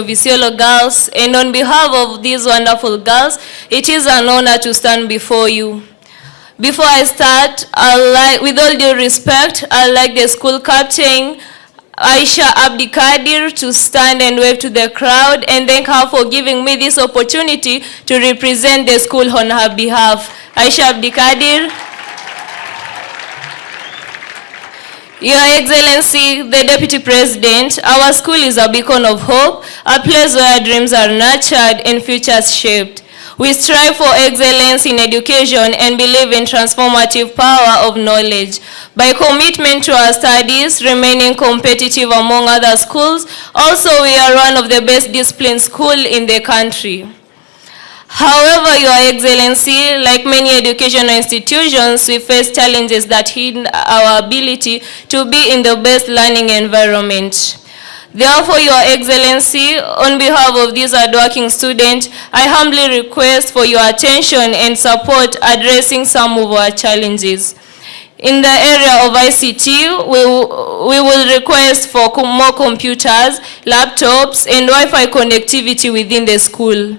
of Isiolo girls, and on behalf of these wonderful girls, it is an honor to stand before you. Before I start, with all due respect, I'd like the school captain, Aisha Abdikadir, to stand and wave to the crowd and thank her for giving me this opportunity to represent the school on her behalf. Aisha Abdikadir. Your Excellency, the Deputy President, our school is a beacon of hope, a place where dreams are nurtured and futures shaped. We strive for excellence in education and believe in transformative power of knowledge. By commitment to our studies, remaining competitive among other schools, also we are one of the best disciplined schools in the country. However, Your Excellency, like many educational institutions, we face challenges that hinder our ability to be in the best learning environment. Therefore, Your Excellency, on behalf of these hardworking students, I humbly request for your attention and support addressing some of our challenges. In the area of ICT, we will request for more computers, laptops, and Wi-Fi connectivity within the school.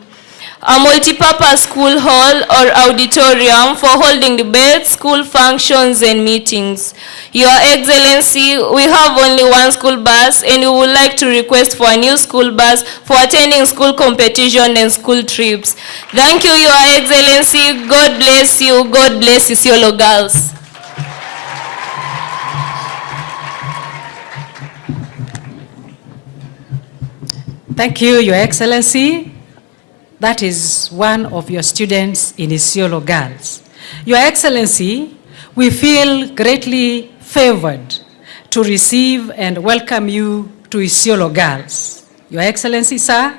A multi-purpose school hall or auditorium for holding debates, school functions, and meetings. Your Excellency, we have only one school bus and we would like to request for a new school bus for attending school competition and school trips. Thank you, Your Excellency. God bless you. God bless Isiolo girls. Thank you, Your Excellency. That is one of your students in Isiolo Girls. Your Excellency, we feel greatly favored to receive and welcome you to Isiolo Girls. Your Excellency, sir,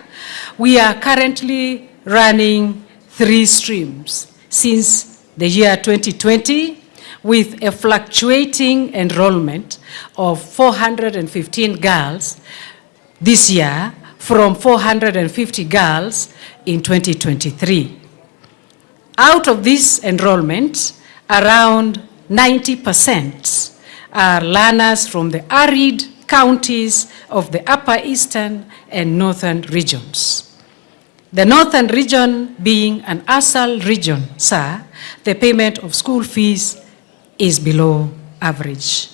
we are currently running 3 streams since the year 2020 with a fluctuating enrollment of 415 girls this year from 450 girls in 2023. Out of this enrollment, around 90% are learners from the arid counties of the Upper Eastern and Northern regions. The Northern region being an ASAL region, sir, the payment of school fees is below average.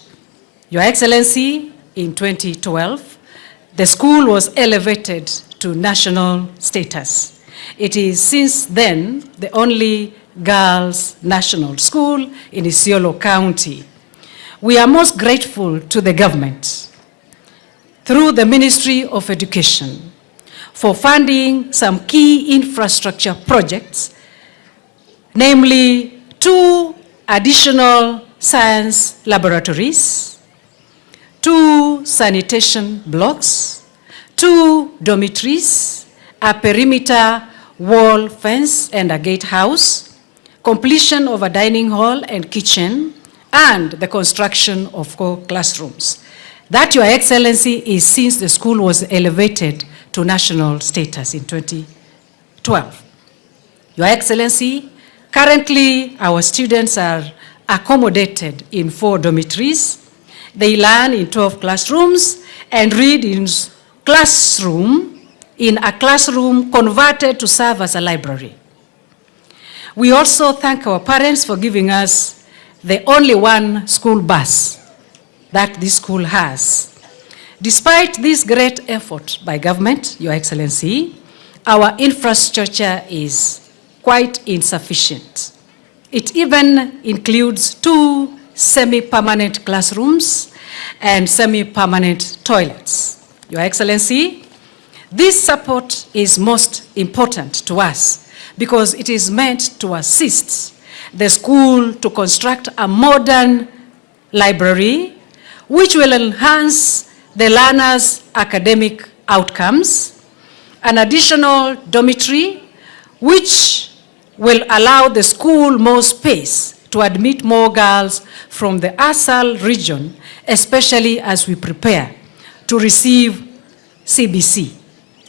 Your Excellency, in 2012, the school was elevated to national status. It is since then the only girls' national school in Isiolo County. We are most grateful to the government through the Ministry of Education for funding some key infrastructure projects, namely 2 additional science laboratories, 2 sanitation blocks, 2 dormitories, a perimeter wall fence and a gatehouse, completion of a dining hall and kitchen, and the construction of 4 classrooms. That, Your Excellency, is since the school was elevated to national status in 2012. Your Excellency, currently our students are accommodated in 4 dormitories. They learn in 12 classrooms and read in a classroom converted to serve as a library. We also thank our parents for giving us the only one school bus that this school has. Despite this great effort by government, Your Excellency, our infrastructure is quite insufficient. It even includes 2 semi-permanent classrooms and semi-permanent toilets. Your Excellency, this support is most important to us because it is meant to assist the school to construct a modern library which will enhance the learners' academic outcomes, an additional dormitory which will allow the school more space to admit more girls from the ASAL region, especially as we prepare to receive CBC,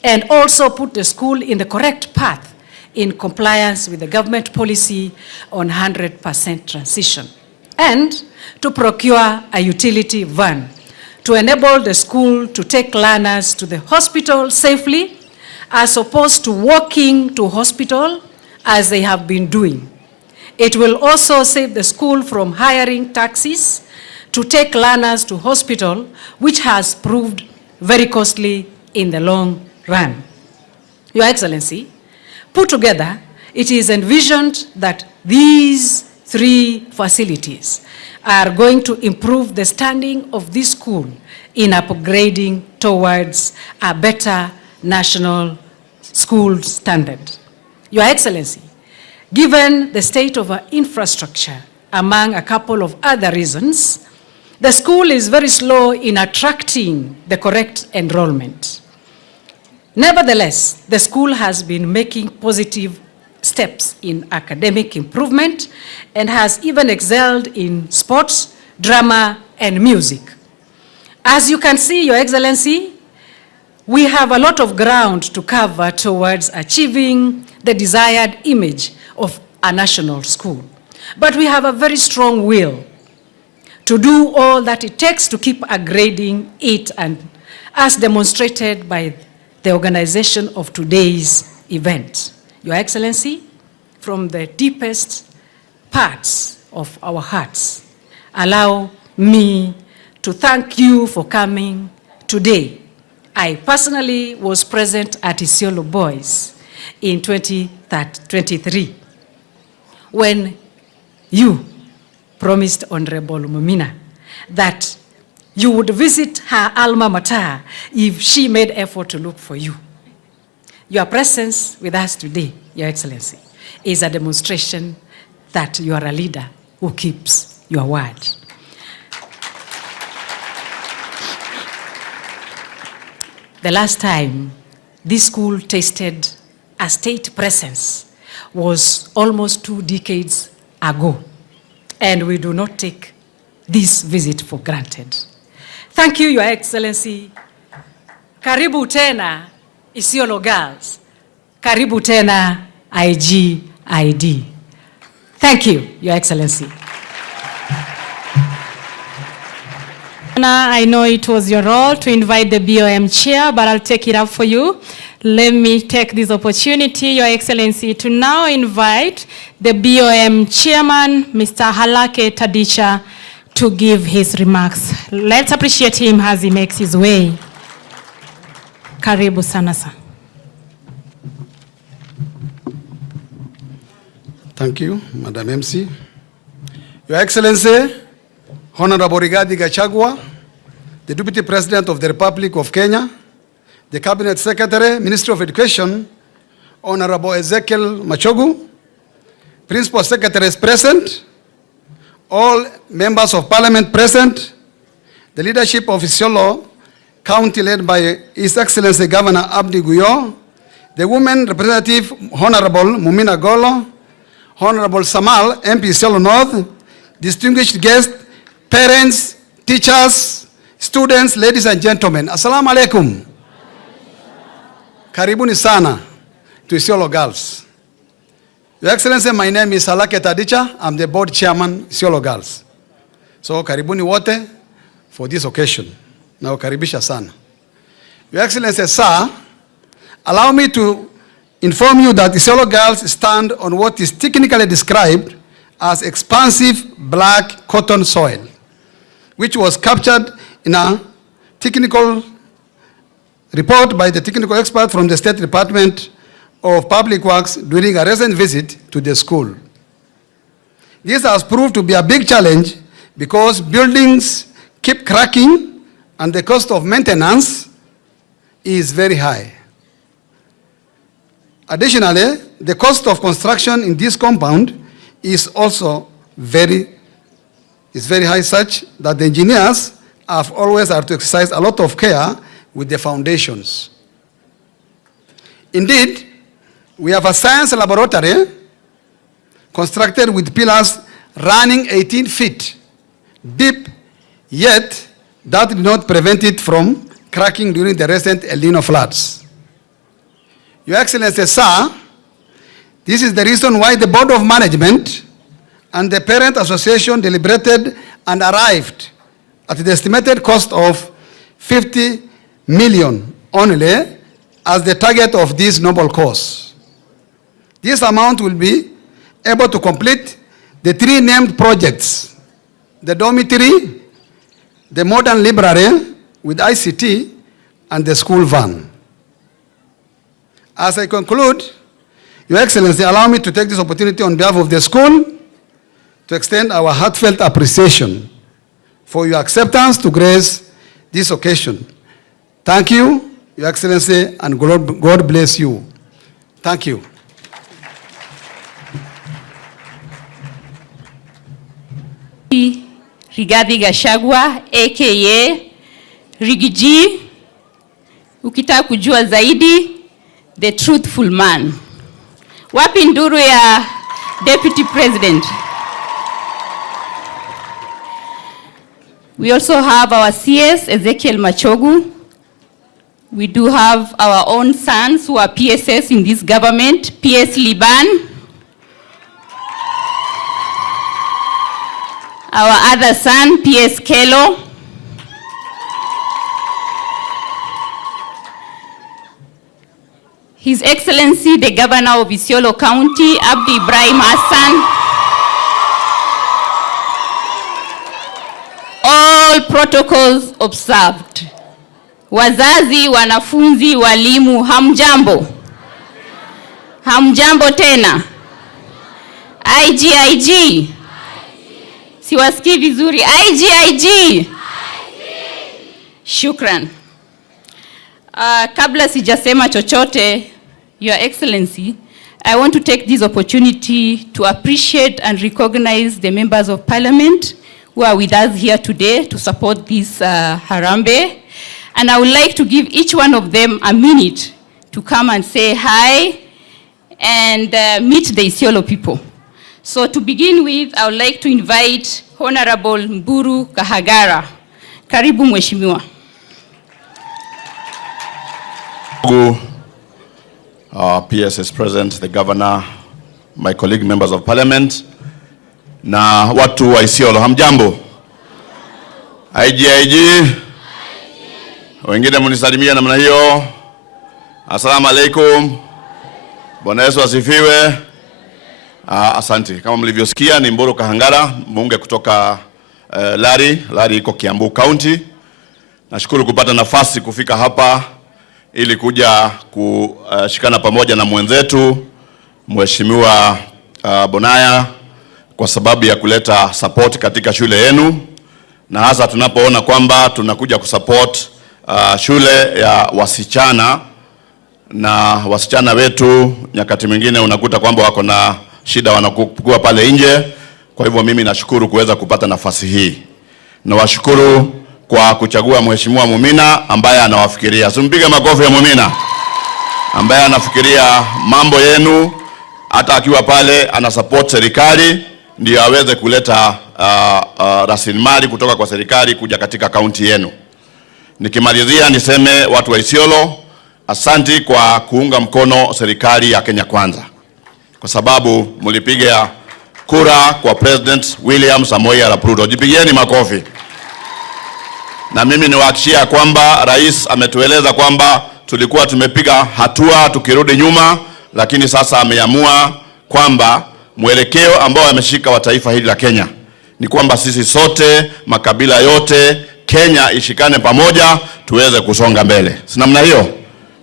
and also put the school in the correct path in compliance with the government policy on 100% transition, and to procure a utility van to enable the school to take learners to the hospital safely, as opposed to walking to hospital as they have been doing. It will also save the school from hiring taxis to take learners to hospital, which has proved very costly in the long run. Your Excellency, put together, it is envisioned that these 3 facilities are going to improve the standing of this school in upgrading towards a better national school standard. Your Excellency, given the state of our infrastructure, among a couple of other reasons, the school is very slow in attracting the correct enrollment. Nevertheless, the school has been making positive steps in academic improvement and has even excelled in sports, drama, and music. As you can see, Your Excellency, we have a lot of ground to cover towards achieving the desired image of a national school. But we have a very strong will to do all that it takes to keep upgrading it, and as demonstrated by the organization of today's event. Your Excellency, from the deepest parts of our hearts, allow me to thank you for coming today. I personally was present at Isiolo Boys in 2023 when you promised Honorable Mumina that you would visit her alma mater if she made effort to look for you. Your presence with us today, Your Excellency, is a demonstration that you are a leader who keeps your word. The last time this school tasted a state presence was almost 2 decades ago, and we do not take this visit for granted. Thank you, Your Excellency. Karibu tena, Isiolo Girls. Karibu tena, IGID. Thank you, Your Excellency. I know it was your role to invite the BOM chair, but I'll take it up for you. Let me take this opportunity, Your Excellency, to now invite the BOM chairman, Mr. Halake Tadicha, to give his remarks. Let's appreciate him as he makes his way. Karibu sana sa. Thank you, Madam MC. Your Excellency, Honorable Riggy Gachagua, the Deputy President of the Republic of Kenya, the Cabinet Secretary, Ministry of Education, Honorable Ezekiel Machogu, Principal Secretaries present, all members of Parliament present, the leadership of Isiolo County led by His Excellency Governor Abdi Guyo, the women representative Honorable Mumina Golo, Honorable Samal, MP Isiolo North, distinguished guests, parents, teachers, students, ladies and gentlemen. Assalamu alaikum. Karibuni sana to Isiolo Girls. Your Excellency, my name is Halake Tadicha. I'm the board chairman, Isiolo Girls. So karibuni wote for this occasion. Na ukaribisha sana. Your Excellency, sir, allow me to inform you that Isiolo Girls stand on what is technically described as expansive black cotton soil, which was captured in a technical report by the technical expert from the State Department of Public Works during a recent visit to the school. This has proved to be a big challenge because buildings keep cracking and the cost of maintenance is very high. Additionally, the cost of construction in this compound is also very high, such that the engineers have always had to exercise a lot of care with the foundations. Indeed, we have a science laboratory constructed with pillars running 18 feet deep, yet that did not prevent it from cracking during the recent El Nino floods. Your Excellency, sir, this is the reason why the Board of Management and the Parent Association deliberated and arrived at the estimated cost of 50 million only as the target of this noble cause. This amount will be able to complete the 3 named projects: the dormitory, the modern library with ICT, and the school van. As I conclude, Your Excellency, allow me to take this opportunity on behalf of the school to extend our heartfelt appreciation for your acceptance to grace this occasion. Thank you, Your Excellency, and God bless you. Thank you. Riggy Gachagua, aka Riggy G, ukitaka kujua zaidi, the truthful man. Wapi nduru ya Deputy President? We also have our CS, Ezekiel Machogu. We do have our own sons who are PSS in this government, PS Liban. Our other son, PS Kelo. His Excellency, the Governor of Isiolo County, Abdi Ibrahim Hassan. All protocols observed. Wazazi, wanafunzi, walimu, hamjambo. Hamjambo tena. IG. Siwasikii vizuri. IG. Shukran. Kabla sijasema chochote, Your Excellency, I want to take this opportunity to appreciate and recognize the members of Parliament who are with us here today to support this Harambee. And I would like to give each one of them a minute to come and say hi and meet the Isiolo people. So to begin with, I would like to invite Honorable Mburu Kahagara. Karibu Mheshimiwa. PSS President, the Governor, my colleague members of Parliament, na watu wa Isiolo, hamjambo? IG. Wengine munisalimia namna hiyo. Asalamu alaikum. Bwana Yesu asifiwe. Asante. Kama mlivyosikia, ni Mburu Kahangara, mbunge kutoka Lari iko Kiambu County. Nashukuru kupata nafasi kufika hapa ili kuja kushikana pamoja na mwenzetu Mheshimiwa Bonaya kwa sababu ya kuleta support katika shule yenu, na hasa tunapoona kwamba tunakuja kusupport shule ya wasichana, na wasichana wetu nyakati mwingine unakuta kwamba wako na shida, wanakuwa pale nje. Kwa hivyo mimi nashukuru kuweza kupata nafasi hii. Na washukuru kwa kuchagua Mheshimiwa Mumina ambaye anawafikiria. Simpige makofi ya Mumina. Ambaye anafikiria mambo yenu, hata akiwa pale ana support serikali ndio aweze kuleta rasilimali kutoka kwa serikali kuja katika kaunti yenu. Nikimalizia niseme watu wa Isiolo, asanti kwa kuunga mkono serikali ya Kenya Kwanza. Kwa sababu mlipiga kura kwa President William Samoei Arap Ruto. Jipigieni makofi. Na mimi niwahakikishia kwamba rais ametueleza kwamba tulikuwa tumepiga hatua tukirudi nyuma, lakini sasa ameamua kwamba mwelekeo ambao ameshika wa taifa hili la Kenya ni kwamba sisi sote, makabila yote, Kenya ishikane pamoja tuweze kusonga mbele. Si namna hiyo?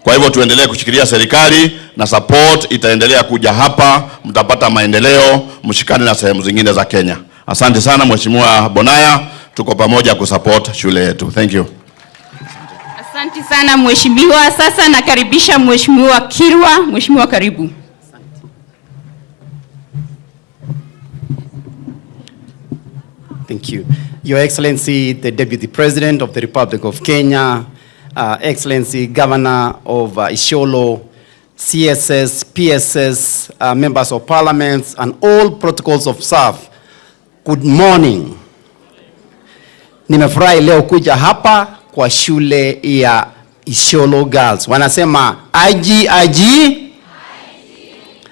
Kwa hivyo tuendelee kushikilia serikali na support itaendelea kuja hapa, mtapata maendeleo, mshikane na sehemu zingine za Kenya. Asante sana Mheshimiwa Bonaya, tuko pamoja kusupport shule yetu. Thank you. Asante sana Mheshimiwa. Sasa nakaribisha Mheshimiwa Kirwa. Mheshimiwa karibu. Thank you. Your Excellency, the Deputy President of the Republic of Kenya, Excellency, Governor of Isiolo, CSS, PSS, members of Parliament, and all protocols of staff, good morning. Nimefurahi leo kuja hapa kwa shule ya Isiolo Girls. Wanasema IG.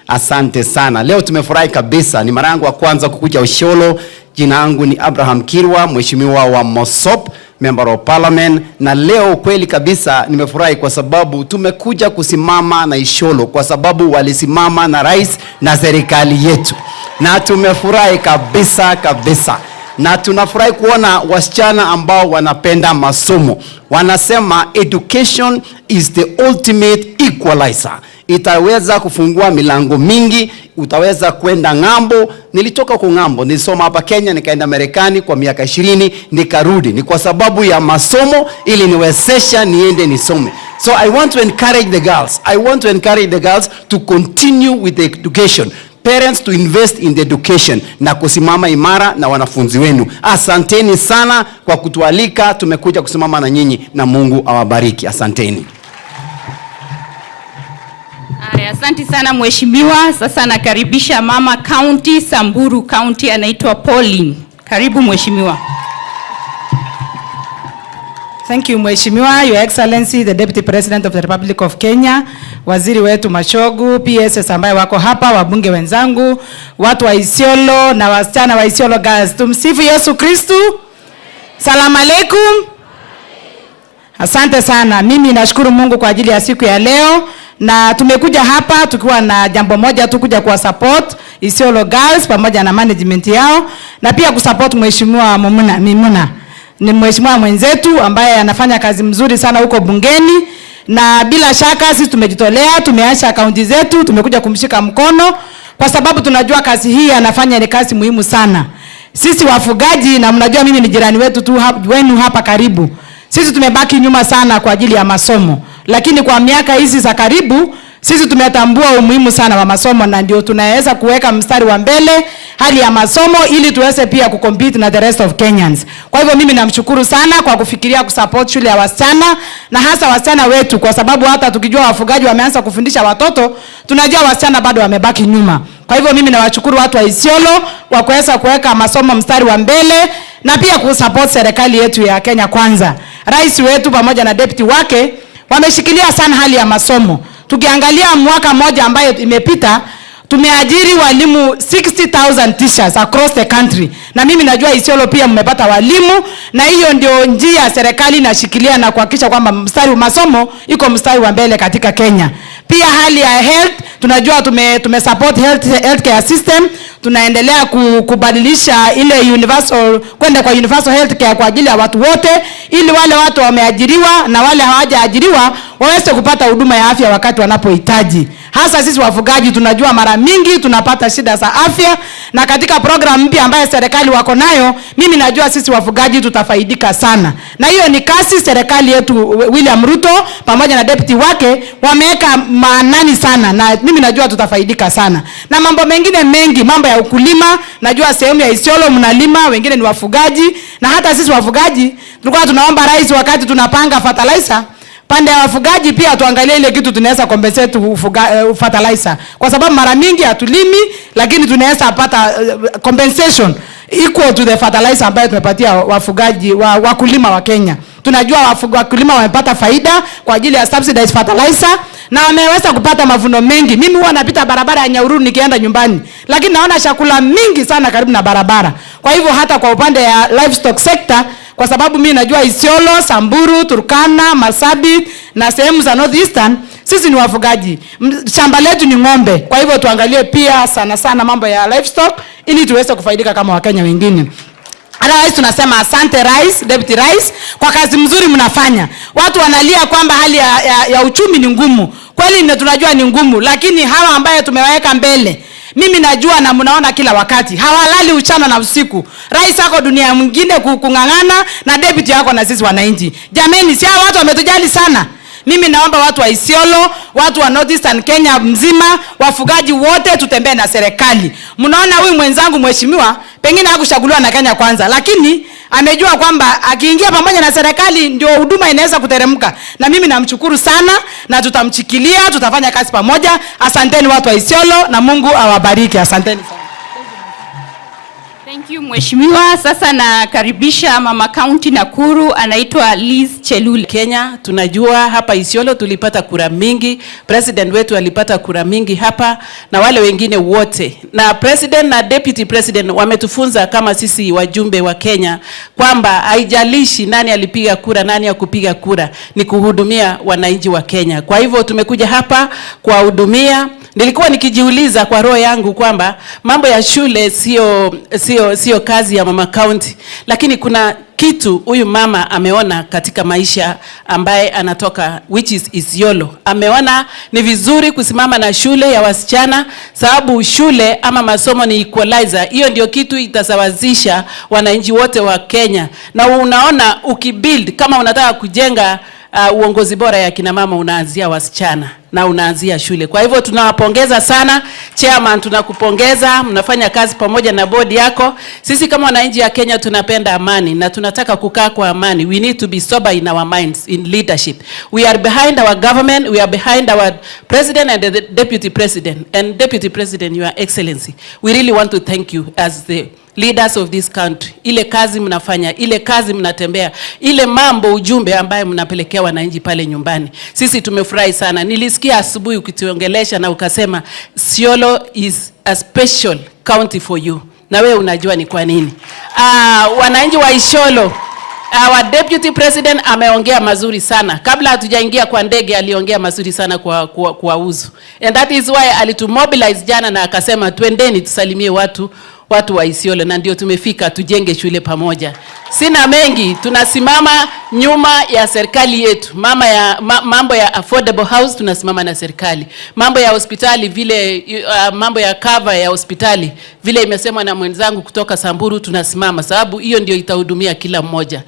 Asante sana. Leo tumefurahi kabisa. Ni mara yangu ya kwanza kukuja Isiolo. Jina langu ni Abraham Kirwa, mheshimiwa wa Mosop, member of parliament, na leo kweli kabisa nimefurahi kwa sababu tumekuja kusimama na Isiolo kwa sababu walisimama na rais na serikali yetu, na tumefurahi kabisa kabisa. Na tunafurahi kuona wasichana ambao wanapenda masomo. Wanasema education is the ultimate equalizer. Itaweza kufungua milango mingi, utaweza kwenda ngambo. Nilitoka kwa ngambo, nilisoma hapa Kenya, nikaenda Marekani kwa miaka 20, nikarudi. Ni kwa sababu ya masomo ili niwezesha niende nisome. So I want to encourage the girls. I want to encourage the girls to continue with the education. Parents to invest in the education na kusimama imara na wanafunzi wenu. Asanteni sana kwa kutualika, tumekuja kusimama na nyinyi na Mungu awabariki. Asanteni. Asante sana mheshimiwa. Sasa nakaribisha mama county, Samburu County, anaitwa Pauline. Karibu mheshimiwa. Thank you Mheshimiwa, Your Excellency, the Deputy President of the Republic of Kenya, waziri wetu Machogu, PSS ambaye wako hapa, wabunge wenzangu, watu wa Isiolo na wasichana wa Isiolo Girls. Tumsifu Yesu Kristu. Salamu alaikum. Asante sana. Mimi nashukuru Mungu kwa ajili ya siku ya leo, na tumekuja hapa tukiwa na jambo moja tu, kuja kuwa support Isiolo Girls pamoja na management yao, na pia kusupport Mheshimiwa Mumina. Ni mheshimiwa mwenzetu ambaye anafanya kazi mzuri sana huko bungeni, na bila shaka sisi tumejitolea, tumeacha akaunti zetu, tumekuja kumshika mkono kwa sababu tunajua kazi hii anafanya ni kazi muhimu sana. Sisi wafugaji, na mnajua mimi ni jirani wetu tu wenu hapa karibu, sisi tumebaki nyuma sana kwa ajili ya masomo, lakini kwa miaka hizi za karibu sisi tumetambua umuhimu sana wa masomo, na ndio tunaweza kuweka mstari wa mbele hali ya masomo ili tuweze pia kucompete na the rest of Kenyans. Kwa hivyo mimi namshukuru sana kwa kufikiria kusupport shule ya wasichana, na hasa wasichana wetu, kwa sababu hata tukijua wafugaji wameanza kufundisha watoto, tunajua wasichana bado wamebaki nyuma. Kwa hivyo mimi nawashukuru watu wa Isiolo kwa kuweza kuweka masomo mstari wa mbele, na pia kusupport serikali yetu ya Kenya Kwanza. Rais wetu pamoja na deputy wake wameshikilia sana hali ya masomo. Tukiangalia mwaka mmoja ambayo imepita, tumeajiri walimu 60,000 teachers across the country. Na mimi najua Isiolo pia mmepata walimu, na hiyo ndio njia serikali inashikilia na kuhakikisha kwamba mstari masomo iko mstari wa mbele katika Kenya. Pia hali ya health, tunajua tumesupport healthcare system, tunaendelea kubadilisha ile universal, kwenda kwa universal healthcare kwa ajili ya watu wote, ili wale watu wameajiriwa na wale hawajaajiriwa waweze kupata huduma ya afya wakati wanapohitaji. Hasa sisi wafugaji tunajua mara mingi tunapata shida za afya, na katika program mpya ambayo serikali wako nayo, mimi najua sisi wafugaji tutafaidika sana. Na hiyo ni kasi serikali yetu William Ruto pamoja na deputy wake wameweka maanani sana, na mimi najua tutafaidika sana. Na mambo mengine mengi, mambo ya ukulima, najua sehemu ya Isiolo mnalima, wengine ni wafugaji, na hata sisi wafugaji tulikuwa tunaomba rais wakati tunapanga fertilizer, pande ya wafugaji pia tuangalie ile kitu tunaweza compensate fertilizer, kwa sababu mara mingi hatulimi, lakini tunaweza pata compensation equal to the fertilizer ambayo tumepatia wafugaji wakulima wa Kenya. Tunajua wakulima wamepata faida kwa ajili ya subsidized fertilizer, na wameweza kupata mavuno mengi. Mimi huwa napita barabara ya Nyahururu nikienda nyumbani, lakini naona chakula mingi sana karibu na barabara. Kwa hivyo hata kwa upande ya livestock sector, kwa sababu mimi najua Isiolo, Samburu, Turkana, Marsabit na sehemu za Northeastern, sisi ni wafugaji. Shamba letu ni ng'ombe. Kwa hivyo tuangalie pia sana sana mambo ya livestock ili tuweze kufaidika kama Wakenya wengine. Rais, tunasema asante rais, deputy rais, kwa kazi mzuri mnafanya. Watu wanalia kwamba hali ya uchumi ni ngumu. Kweli tunajua ni ngumu, lakini hawa ambaye tumewaweka mbele, mimi najua na mnaona kila wakati, hawalali uchana na usiku. Rais yako dunia mwingine kungangana, na deputy yako na sisi wananchi. Jameni, si hao watu wametujali sana. Mimi naomba watu wa Isiolo, watu wa Northeastern Kenya mzima, wafugaji wote tutembee na serikali. Mnaona huyu mwenzangu mheshimiwa, pengine hakuchaguliwa na Kenya Kwanza, lakini amejua kwamba akiingia pamoja na serikali ndio huduma inaweza kuteremka. Na mimi namshukuru sana, na tutamchikilia, tutafanya kazi pamoja. Asanteni watu wa Isiolo, na Mungu awabariki. Asanteni sana. Thank you Mheshimiwa. Sasa nakaribisha Mama County Nakuru, anaitwa Liz Chelule. Kenya tunajua hapa Isiolo tulipata kura mingi, president wetu alipata kura mingi hapa na wale wengine wote. Na president na deputy president wametufunza kama sisi wajumbe wa Kenya kwamba haijalishi nani alipiga kura, nani hakupiga kura, ni kuhudumia wananchi wa Kenya. Kwa hivyo tumekuja hapa kuwahudumia. Nilikuwa nikijiuliza kwa roho yangu kwamba mambo ya shule sio kazi ya Mama County, lakini kuna kitu huyu mama ameona katika maisha ambaye anatoka, which is Isiolo. Ameona ni vizuri kusimama na shule ya wasichana, sababu shule ama masomo ni equalizer. Hiyo ndio kitu itasawazisha wananchi wote wa Kenya. Na unaona ukibuild, kama unataka kujenga uongozi bora ya kina mama, unaanzia wasichana na unaanzia shule. Kwa hivyo tunawapongeza sana chairman, tunakupongeza, mnafanya kazi pamoja na board yako. Sisi kama wananchi ya Kenya tunapenda amani na tunataka kukaa kwa amani. We need to be sober in our minds in leadership. We are behind our government, we are behind our president and the deputy president. And deputy president, Your Excellency, we really want to thank you as the leaders of this country. Ile kazi mnafanya, ile kazi mnatembea, ile mambo ujumbe ambaye mnapelekea wananchi pale nyumbani. Sisi tumefurahi sana. Nilisikia asubuhi ukituongelesha na ukasema Isiolo is a special county for you. Na wewe unajua ni kwa nini. Wananchi wa Isiolo, our deputy president ameongea mazuri sana. Kabla hatujaingia kwa ndege aliongea mazuri sana kwa uzu. And that is why alitumobilize jana na akasema twendeni tusalimie watu wa Isiolo, na ndio tumefika tujenge shule pamoja. Sina mengi, tunasimama nyuma ya serikali yetu. Mambo ya affordable house tunasimama na serikali. Mambo ya hospitali vile mambo ya cover ya hospitali vile imesemwa na mwenzangu kutoka Samburu tunasimama, sababu hiyo ndio itahudumia kila mmoja.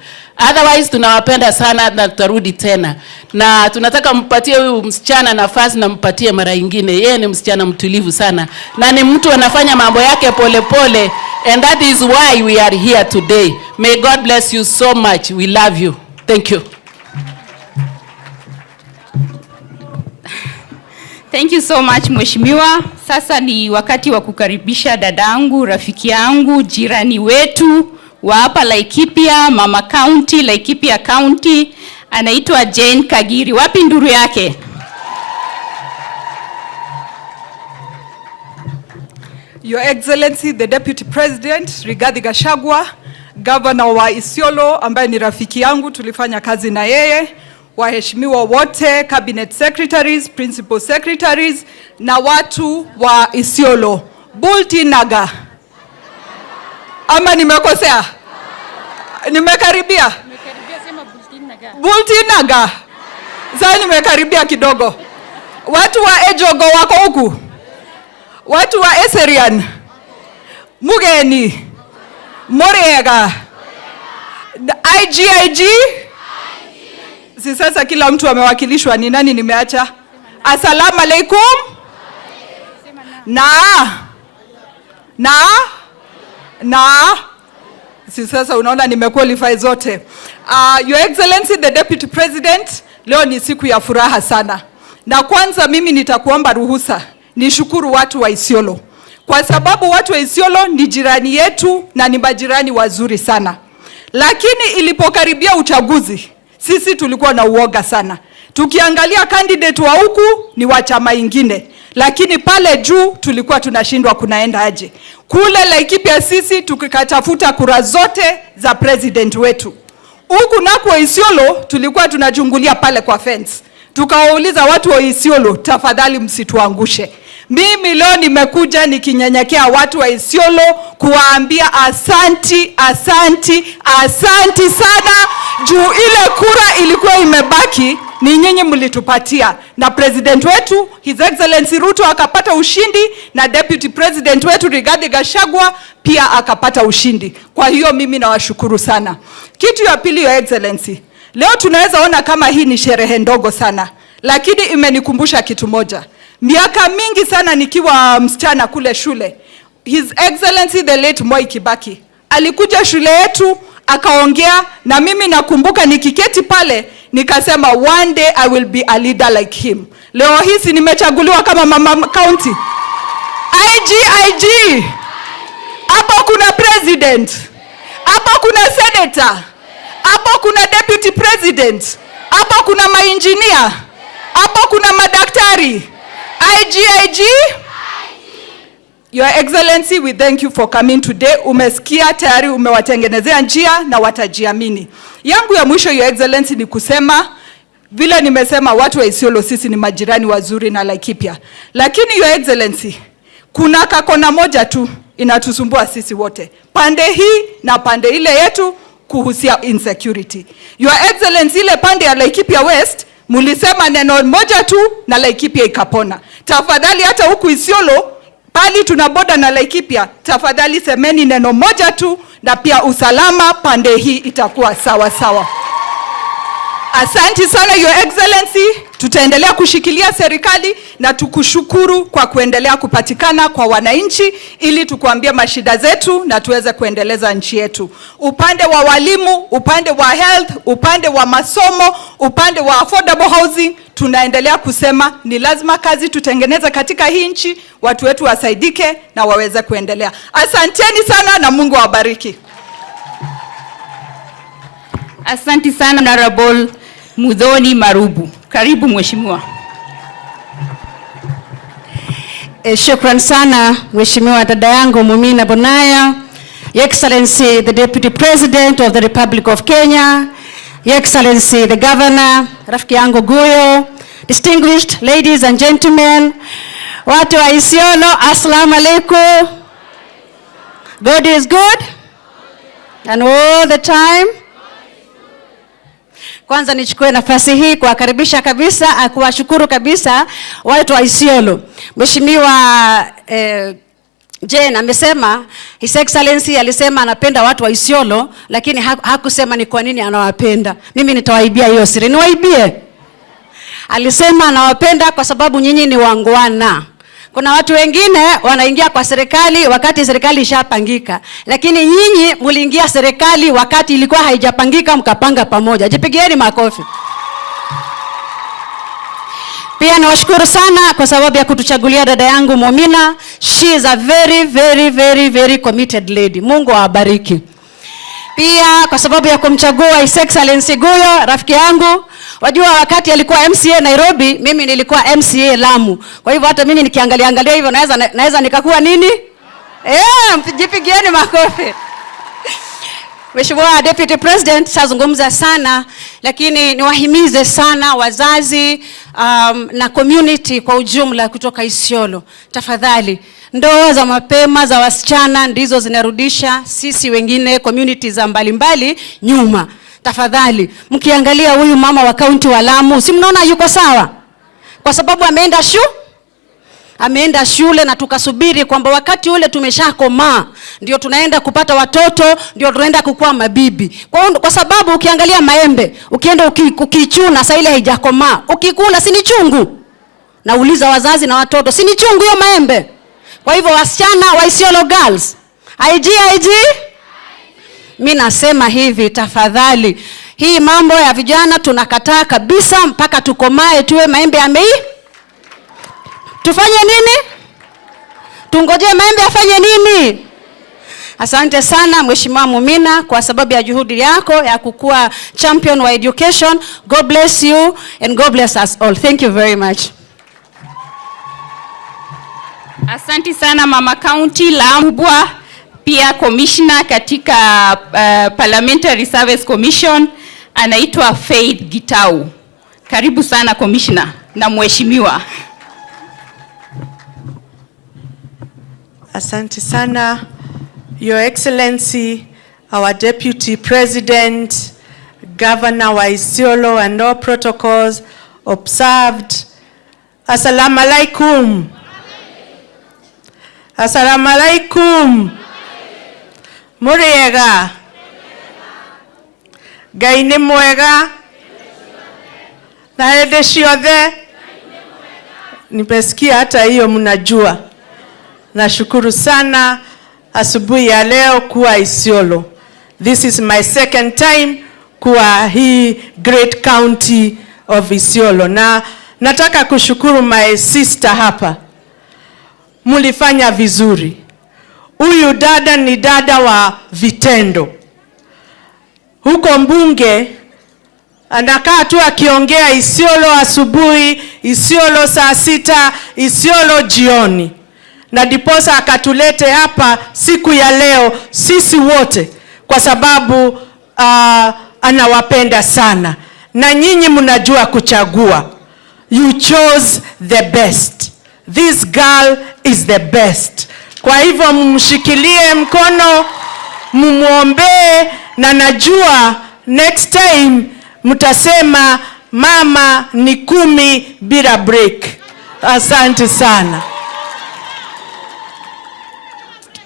Otherwise tunawapenda sana na tutarudi tena. Na tunataka mpatie huyu msichana nafasi na mpatie mara nyingine. Yeye ni msichana mtulivu sana na ni mtu anafanya mambo yake pole pole, and that is why we are here today. May God bless you so much. We love you. Thank you. Thank you so much Mheshimiwa. Sasa ni wakati wa kukaribisha dadangu, rafiki yangu, jirani wetu wa hapa Laikipia, Mama County, Laikipia County, anaitwa Jane Kagiri. Wapi nduru yake? Your Excellency the Deputy President Riggy Gachagua, Governor wa Isiolo ambaye ni rafiki yangu, tulifanya kazi na yeye, waheshimiwa wote, Cabinet Secretaries, Principal Secretaries na watu wa Isiolo. Bultinaga. Ama nimekosea? Nimekaribia? Sema Bultinaga. Bultinaga. Sasa nimekaribia kidogo. Watu wa Ejogo wako huku? Watu wa Eserian, Mugeni, Moriega, IGIG. Si sasa kila mtu amewakilishwa, ni nani nimeacha? Assalamu alaikum. Si sasa unaona nimequalify zote. Your Excellency the Deputy President, leo ni siku ya furaha sana. Na kwanza mimi nitakuomba ruhusa nishukuru watu wa Isiolo, kwa sababu watu wa Isiolo ni jirani yetu na ni majirani wazuri sana. Lakini ilipokaribia uchaguzi, sisi tulikuwa na uoga sana. Tukiangalia candidate wa huku ni wa chama ingine, lakini pale juu tulikuwa tunashindwa kunaenda aje. Kule Laikipia sisi tukikatafuta kura zote za president wetu. Huku nako Isiolo tulikuwa tunachungulia pale kwa fence. Tukawauliza watu wa Isiolo, tafadhali msituangushe. Mimi leo nimekuja nikinyenyekea watu wa Isiolo kuwaambia asanti sana, juu ile kura ilikuwa imebaki ni nyinyi mlitupatia, na president wetu His Excellency Ruto akapata ushindi na deputy president wetu Riggy Gachagua pia akapata ushindi. Kwa hiyo mimi nawashukuru sana. Kitu ya pili, Your Excellency, leo tunaweza ona kama hii ni sherehe ndogo sana, lakini imenikumbusha kitu moja. Miaka mingi sana nikiwa msichana kule shule, His Excellency the late Moi Kibaki alikuja shule yetu akaongea, na mimi nakumbuka nikiketi pale nikasema one day I will be a leader like him. Leo hii nimechaguliwa kama Mama County. IGIG. Hapo kuna president. president, hapo kuna senator, hapo kuna deputy president, hapo kuna mainjinia, hapo kuna madaktari, IG. Your Excellency, we thank you for coming today. Umesikia tayari, umewatengenezea njia na watajiamini. Yangu ya mwisho, Your Excellency, ni kusema vile nimesema, watu wa Isiolo sisi ni majirani wazuri na Laikipia. Lakini Your Excellency, kuna kakona moja tu inatusumbua sisi wote, pande hii na pande ile yetu, kuhusia insecurity. Your Excellency, ile pande ya Laikipia West mulisema neno moja tu na Laikipia ikapona. Tafadhali hata huku Isiolo pali tunaboda na Laikipia, tafadhali semeni neno moja tu na pia usalama pande hii itakuwa sawa sawa. Asante sana Your Excellency, tutaendelea kushikilia serikali na tukushukuru kwa kuendelea kupatikana kwa wananchi ili tukuambia mashida zetu na tuweze kuendeleza nchi yetu. Upande wa walimu, upande wa health, upande wa masomo, upande wa affordable housing, tunaendelea kusema ni lazima kazi tutengeneze katika hii nchi, watu wetu wasaidike na waweze kuendelea. Asanteni sana na Mungu awabariki. Asante sana Honorable Mudhoni Marubu. Karibu mheshimiwa. Shukran sana mheshimiwa dada yangu Mumina Bonaya, Your Excellency the Deputy President of the Republic of Kenya, Your Excellency the Governor, rafiki yangu Guyo, distinguished ladies and gentlemen, watu wa Isiolo, assalamu alaikum. God is good and all the time. Kwanza nichukue nafasi hii kuwakaribisha kabisa, kuwashukuru kabisa watu wa Isiolo. Mheshimiwa Jane amesema, His Excellency alisema anapenda watu wa Isiolo, lakini hakusema ni kwa nini anawapenda. Mimi nitawaibia hiyo siri. Niwaibie. Alisema anawapenda kwa sababu nyinyi ni wangwana. Kuna watu wengine wanaingia kwa serikali wakati serikali ishapangika, lakini nyinyi muliingia serikali wakati ilikuwa haijapangika, mkapanga pamoja. Jipigieni makofi. Pia nawashukuru sana kwa sababu ya kutuchagulia dada yangu Mumina. She is a very very very very committed lady. Mungu awabariki. Pia kwa sababu ya kumchagua His Excellency Guyo, rafiki yangu. Wajua wakati alikuwa MCA Nairobi, mimi nilikuwa MCA Lamu. Kwa hivyo hata mimi nikiangalia hivyo naweza nikakuwa nini? Jipigieni makofi. Mheshimiwa Deputy President, sazungumza sana, lakini niwahimize sana wazazi na community kwa ujumla kutoka Isiolo. Tafadhali, ndoa za mapema za wasichana ndizo zinarudisha sisi wengine community za mbalimbali nyuma. Tafadhali, mkiangalia huyu mama wa kaunti wa Lamu, si mnaona yuko sawa? Kwa sababu ameenda shule na tukasubiri kwamba wakati ule tumeshakomaa ndio tunaenda kupata watoto, ndio tunaenda kukua mabibi. Kwa sababu ukiangalia maembe, ukienda ukichuna saa ile haijakomaa, ukikula si ni chungu. Nauliza wazazi na watoto, si ni chungu hiyo maembe? Kwa hivyo wasichana wa Isiolo Girls, IG mimi nasema hivi, tafadhali, hii mambo ya vijana tunakataa kabisa mpaka tukomae tuwe maembe yamei. Tufanye nini? Tungoje maembe afanye nini? Asante sana Mheshimiwa Mumina kwa sababu ya juhudi yako ya kukua champion wa education. God bless you and God bless us all. Thank you very much. Asante sana Mama County Lamu, pia commissioner katika Parliamentary Service Commission anaitwa Faith Gitau. Karibu sana commissioner na mheshimiwa. Asante sana Your Excellency, our Deputy President, Governor wa Isiolo, and all protocols observed. Assalamu alaikum. Assalamu alaikum. Muriega. Gaine mwega. Na hede shiodhe. Nimesikia hata hiyo mnajua. Nashukuru sana asubuhi ya leo kuwa Isiolo. This is my second time kuwa hii great county of Isiolo. Na nataka kushukuru my sister hapa. Mulifanya vizuri. Huyu dada ni dada wa vitendo. Huko mbunge anakaa tu akiongea Isiolo asubuhi, Isiolo saa 6, Isiolo jioni. Na diposa akatulete hapa siku ya leo sisi wote kwa sababu anawapenda sana. Na nyinyi mnajua kuchagua. You chose the best. This girl is the best. Kwa hivyo mumshikilie mkono, mumuombee, na najua next time mtasema mama ni 10 bila break. Asante sana.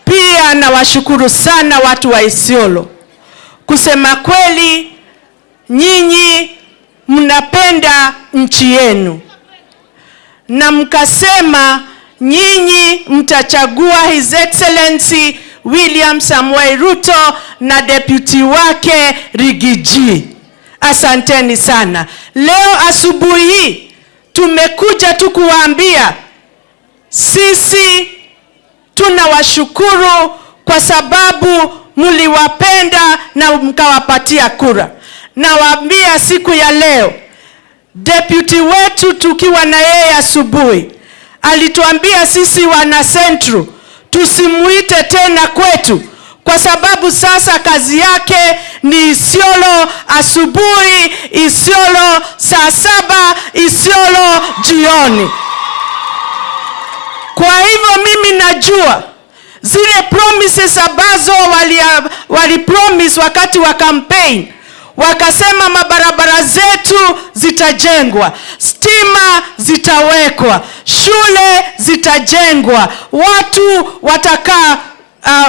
Pia nawashukuru sana watu wa Isiolo. Kusema kweli, nyinyi mnapenda nchi yenu. Na mkasema nyinyi mtachagua His Excellency William Samoei Ruto na deputy wake Riggy G. Asanteni sana. Leo asubuhi tumekuja tu kuwaambia sisi tunawashukuru kwa sababu mliwapenda na mkawapatia kura. Nawaambia siku ya leo, deputy wetu tukiwa na yeye asubuhi alituambia sisi wana Central tusimuite tena kwetu kwa sababu sasa kazi yake ni Isiolo asubuhi, Isiolo saa 7, Isiolo jioni. Kwa hivyo mimi najua zile promises ambazo wali promise wakati wa campaign, wakasema mabarabara zetu zitajengwa, stima zitawekwa, shule zitajengwa, watu watakaa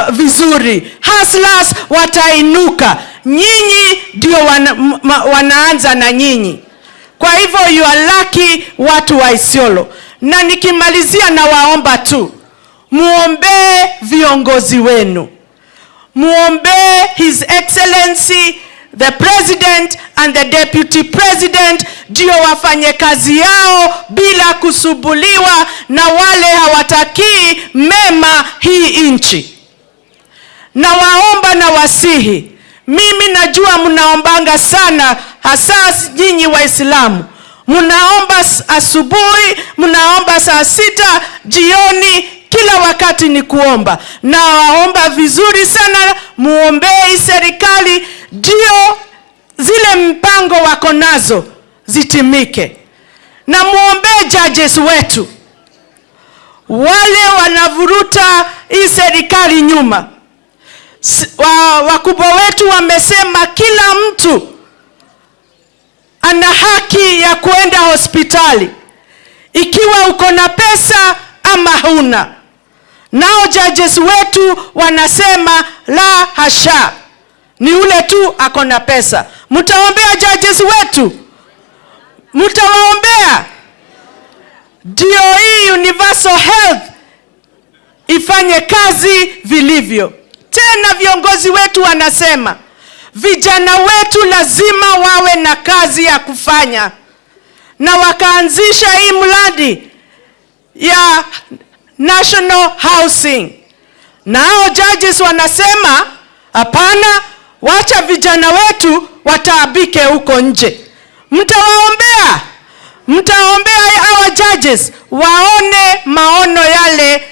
vizuri, hustlers watainuka. Nyinyi ndio wanaanza na nyinyi. Kwa hivyo you are lucky watu wa Isiolo. Na nikimalizia na waomba tu, muombe viongozi wenu. Muombe His Excellency the President and the Deputy President ndio wafanye kazi yao bila kusubuliwa na wale hawatakii mema hii nchi. Na waomba na wasihi, mimi najua mnaombanga sana, hasa nyinyi Waislamu. Mnaomba asubuhi, mnaomba saa 6, jioni, kila wakati ni kuomba. Na waomba vizuri sana, muombee serikali ndio zile mpango wako nazo zitimike. Na muombee judges wetu, wale wanavuruta hii serikali nyuma. Wakubwa wetu wamesema kila mtu ana haki ya kuenda hospitali ikiwa uko na pesa ama huna. Nao judges wetu wanasema la hasha, ni ule tu ako na pesa. Mtaombea judges wetu? Mtawaombea? Ndio hii universal health ifanye kazi vilivyo. Tena viongozi wetu wanasema vijana wetu lazima wawe na kazi ya kufanya. Na wakaanzisha hii mradi ya national housing. Nao judges wanasema hapana, wacha vijana wetu wataabike huko nje. Mtawaombea? Mtaombea hawa judges waone maono yale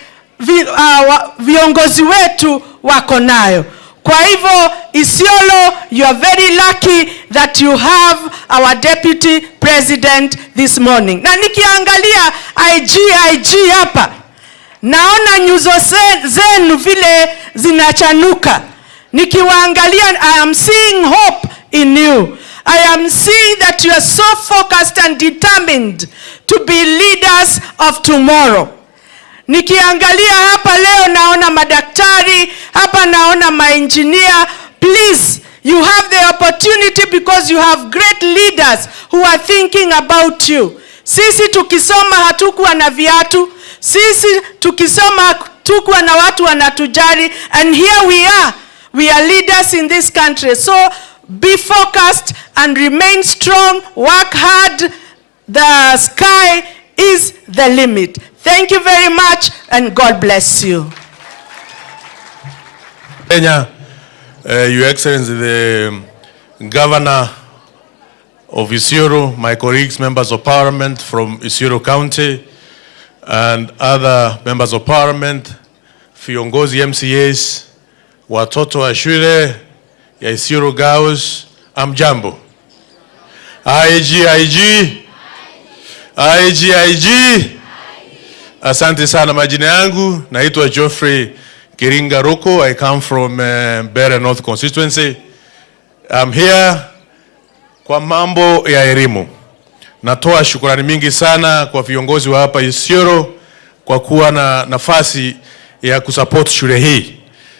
viongozi wetu wako nayo. Kwa hivyo Isiolo, you are very lucky that you have our deputy president this morning. Na nikiangalia IG hapa, naona nyuso zenu vile zinachanuka. Nikiwaangalia, I am seeing hope in you. I am seeing that you are so focused and determined to be leaders of tomorrow. Nikiangalia hapa leo naona madaktari, hapa naona maengineer. Please, you have the opportunity because you have great leaders who are thinking about you. Sisi tukisoma hatukuwa na viatu. Sisi tukisoma hatukuwa na watu wanatujali. And here we are. We are leaders in this country. So be focused and remain strong. Work hard. The sky is the limit. Thank you very much and God bless you. Kenya, Your Excellency, the Governor of Isiolo, my colleagues, members of Parliament from Isiolo County, and other members of Parliament, viongozi MCAs, watoto wa shule ya Isiolo Girls, amjambo. IGIG. Asante sana, majina yangu naitwa Geoffrey Kiringa Roko. I come from Mbeere North constituency. I'm here kwa mambo ya elimu. Natoa shukrani mingi sana kwa viongozi wa hapa Isiolo kwa kuwa na nafasi ya kusupport shule hii.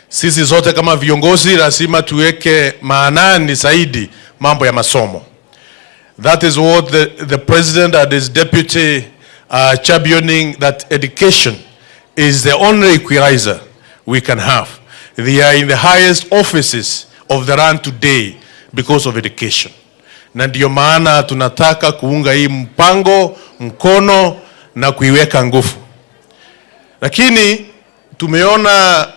Sisi zote kama viongozi lazima tuweke maanani zaidi mambo ya masomo. That is what the president and his deputy are championing, that education is the only equalizer we can have. They are in the highest offices of the land today because of education. Na ndio maana tunataka kuunga hii mpango mkono na kuiweka nguvu. Lakini tumeona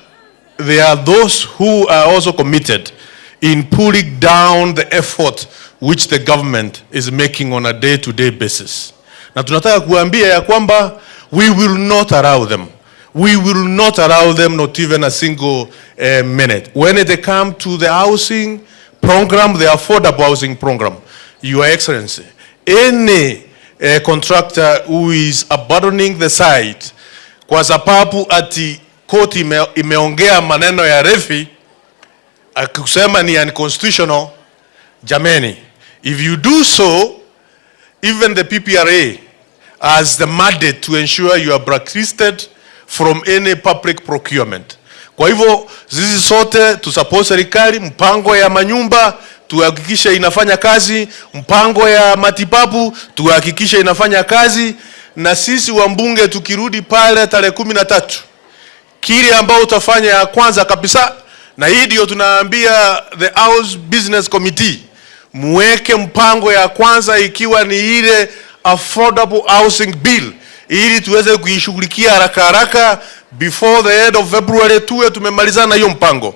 there are those who are also committed in pulling down the effort which the government is making on a day-to-day basis. Na tunataka kuambia ya kwamba we will not allow them. We will not allow them, not even a single minute. When it comes to the housing program, the affordable housing program, Your Excellency, any contractor who is abandoning the site kwa sababu ati koti imeongea maneno ya refi akusema ni unconstitutional, jameni, if you do so, even the PPRA has the mandate to ensure you are blacklisted from any public procurement. Kwa hivyo sisi sote tusupport serikali, mpango ya manyumba tuhakikishe inafanya kazi, mpango ya matibabu tuhakikishe inafanya kazi, na sisi wambunge tukirudi pale tarehe 13 kile ambao utafanya ya kwanza kabisa, na hii ndio tunaambia the House Business Committee, muweke mpango ya kwanza ikiwa ni ile affordable housing bill, ili tuweze kuishughulikia haraka before the end of February tuwe tumemalizana hiyo mpango,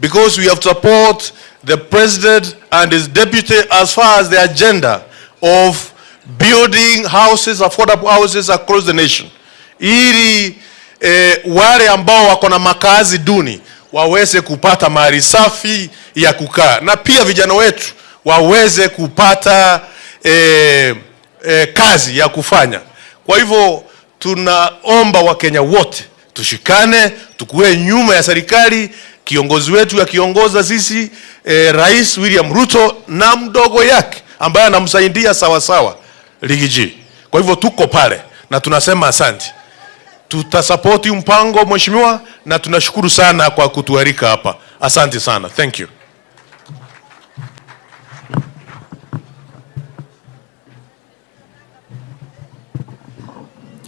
because we have to support the president and his deputy as far as the agenda of building houses, affordable houses across the nation, ili wale ambao wako na makazi duni waweze kupata mahali safi ya kukaa, na pia vijana wetu waweze kupata kazi ya kufanya. Kwa hivyo tunaomba Wakenya wote tushikane, tukue nyuma ya serikali, kiongozi wetu akiongoza sisi, Rais William Ruto na mdogo yake ambaye anamsaidia sawa sawa, Riggy G. Kwa hivyo tuko pale na tunasema asante. Tutasupport mpango mheshimiwa, na tunashukuru sana kwa kutualika hapa. Asante sana. Thank you.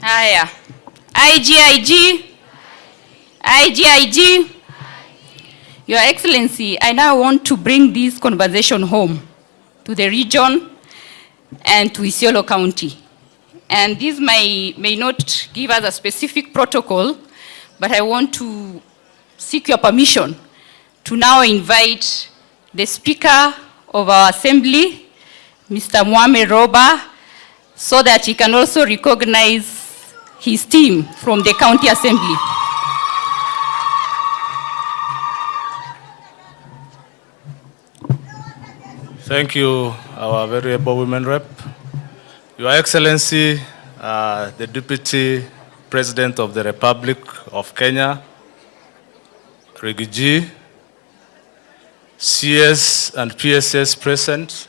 Haya. IGIG. Your Excellency, I now want to bring this conversation home to the region and to Isiolo County. And this may not give us a specific protocol, but I want to seek your permission to now invite the Speaker of our Assembly, Mr. Mwame Roba, so that he can also recognize his team from the County Assembly. Thank you, our very able women rep. Your Excellency, the Deputy President of the Republic of Kenya, Riggy G, CS and PSS present,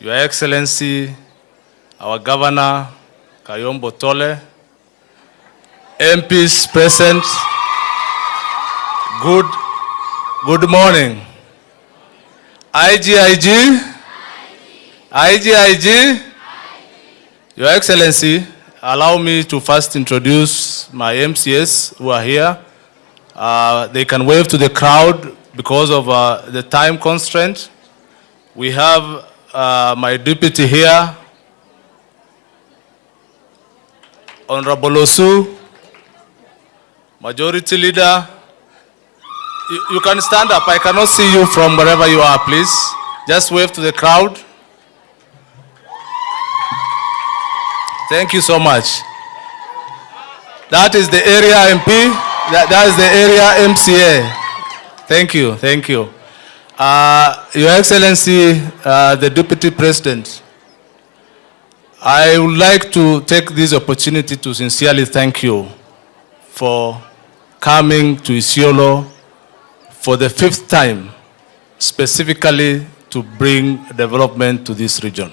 Your Excellency, our Governor, Kayombo Tole, MPs present, good morning. IGIG, Your Excellency, allow me to first introduce my MCS who are here. They can wave to the crowd because of the time constraint. We have my deputy here, Honorable Osu, Majority Leader You can stand up. I cannot see you from wherever you are, please. Just wave to the crowd. Thank you so much. That is the area MP. That is the area MCA. Thank you. Thank you. Your Excellency, the Deputy President, I would like to take this opportunity to sincerely thank you for coming to Isiolo for the 5th time, specifically to bring development to this region.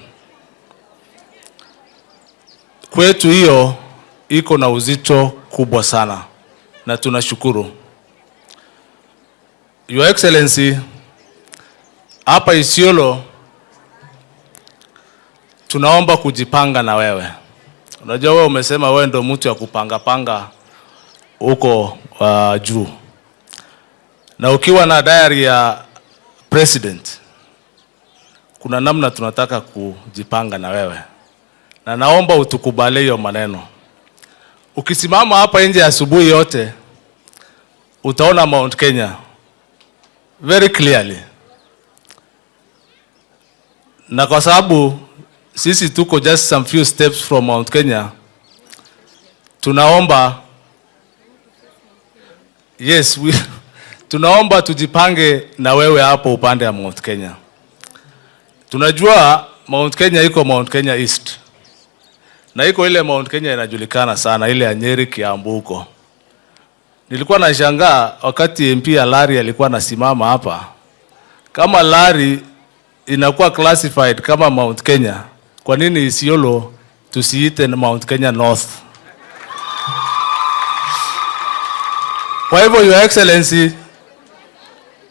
Kwetu hiyo iko na uzito kubwa sana na tunashukuru. Your Excellency, hapa Isiolo tunaomba kujipanga na wewe. Unajua wewe umesema wewe ndio mtu ya kupanga huko juu. Na ukiwa na diary ya president, kuna namna tunataka kujipanga na wewe. Na naomba utukubali hiyo maneno. Ukisimama hapa nje asubuhi yote, utaona Mount Kenya very clearly. Na kwa sababu sisi tuko just some few steps from Mount Kenya, tunaomba tunaomba tujipange na wewe hapo upande ya Mount Kenya. Tunajua Mount Kenya iko Mount Kenya East. Na iko ile Mount Kenya inajulikana sana, ile ya Nyeri, Kiambu huko. Nilikuwa nashangaa wakati MP ya Lari alikuwa anasimama hapa. Kama Lari inakuwa classified kama Mount Kenya, kwa nini Isiolo tusiite Mount Kenya North? Kwa hivyo Your Excellency,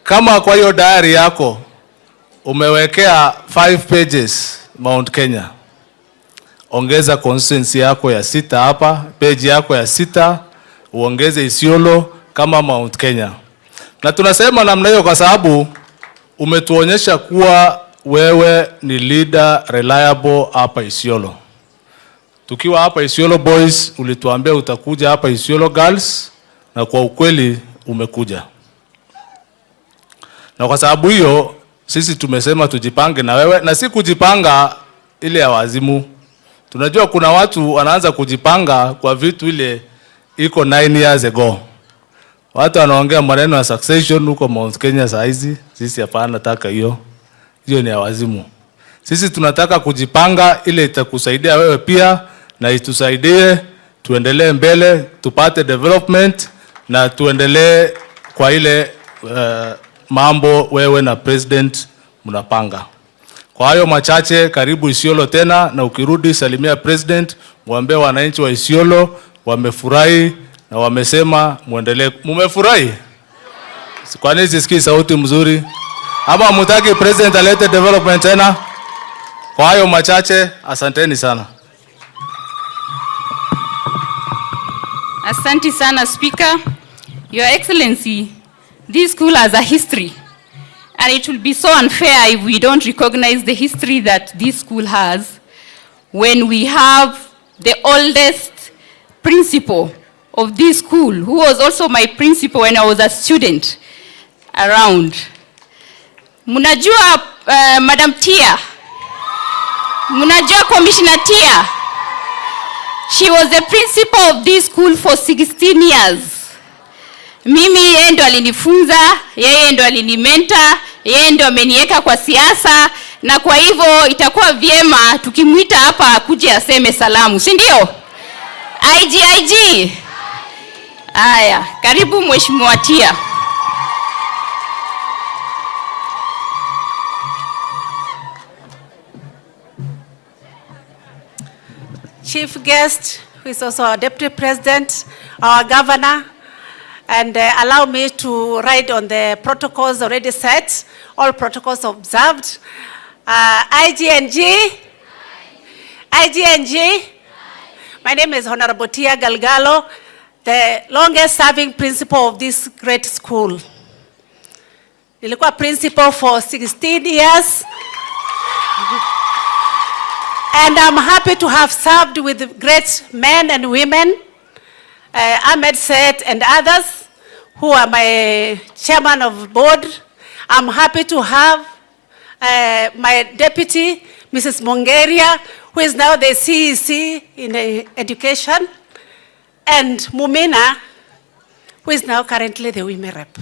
kama kwa hiyo diary yako umewekea 5 pages Mount Kenya, ongeza constituency yako ya 6 hapa, page yako ya 6, uongeze Isiolo kama Mount Kenya. Na tunasema namna hiyo kwa sababu umetuonyesha kuwa wewe ni leader reliable hapa Isiolo. Tukiwa hapa Isiolo Boys, ulituambia utakuja hapa Isiolo Girls, na kwa ukweli umekuja. Na kwa sababu hiyo sisi tumesema tujipange na wewe, na si kujipanga ile ya wazimu. Tunajua kuna watu wanaanza kujipanga kwa vitu ile iko 9 years ago. Watu wanaongea maneno ya succession huko Mount Kenya saa hizi. Sisi hapana, nataka hiyo. Hiyo ni ya wazimu. Sisi tunataka kujipanga ile itakusaidia wewe pia na itusaidie tuendelee mbele, tupate development na tuendelee kwa ile mambo wewe na president mnapanga. Kwa hayo machache, karibu Isiolo tena, na ukirudi salimia president, mwambie wananchi wa Isiolo wamefurahi na wamesema muendelee. Mumefurahi? Kwa nini sisikii sauti mzuri? Ama mtaki president alete development tena? Kwa hayo machache, asanteni sana. Asante sana Speaker. Your Excellency, this school has a history. And it will be so unfair if we don't recognize the history that this school has when we have the oldest principal of this school, who was also my principal when I was a student, around. Munajua Madam Tia? Munajua Commissioner Tia? She was the principal of this school for 16 years. Mimi yeye ndo alinifunza, yeye ndo alinimenta, yeye ndo ameniweka kwa siasa, na kwa hivyo itakuwa vyema tukimuita hapa akuje aseme salamu, si ndio? IG. Aya, karibu Mheshimiwa Tia. Chief guest, who is also our Deputy President, our Governor, and allow me to ride on the protocols already set, all protocols observed. IGNG? My name is Honorable Tia Galgalo, the longest serving principal of this great school. Nilikuwa principal for 16 years. And I'm happy to have served with great men and women, Ahmed Said and others, who are my chairman of board. I'm happy to have my deputy, Mrs. Mongeria, who is now the CEC in education, and Mumina, who is now currently the women rep.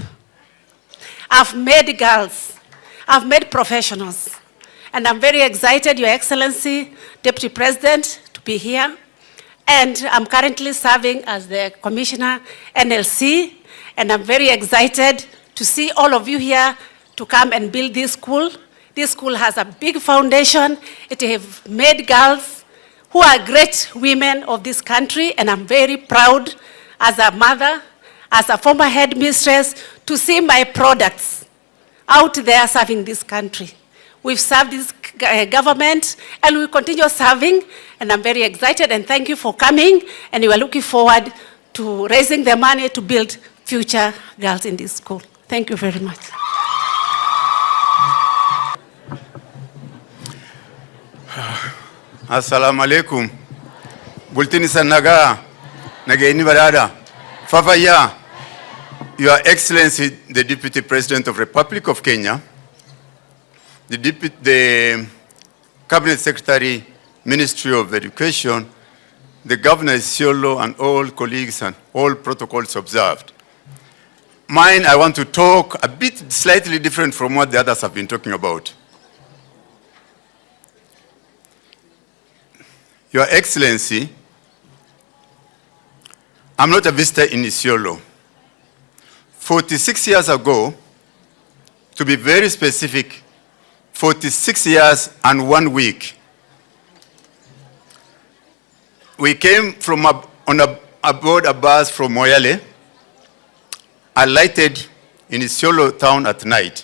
I've made girls, I've made professionals, and I'm very excited, Your Excellency, Deputy President, to be here. And I'm currently serving as the Commissioner NLC, and I'm very excited to see all of you here to come and build this school. This school has a big foundation. It has made girls who are great women of this country, and I'm very proud as a mother, as a former headmistress, to see my products out there serving this country. We've served this government, and we continue serving, and I'm very excited, and thank you for coming, and we are looking forward to raising the money to build future girls in this school. Thank you very much. Assalamu alaikum. Bultini sanaga, nagaini barada. Fafaya, Your Excellency, the Deputy President of the Republic of Kenya, the Cabinet Secretary, Ministry of Education, the Governor Isiolo, and all colleagues and all protocols observed. Mine, I want to talk a bit slightly different from what the others have been talking about. Your Excellency, I'm not a visitor in Isiolo. 46 years ago, to be very specific, 46 years and 1 week, we came from aboard a bus from Moyale, alighted in Isiolo town at night,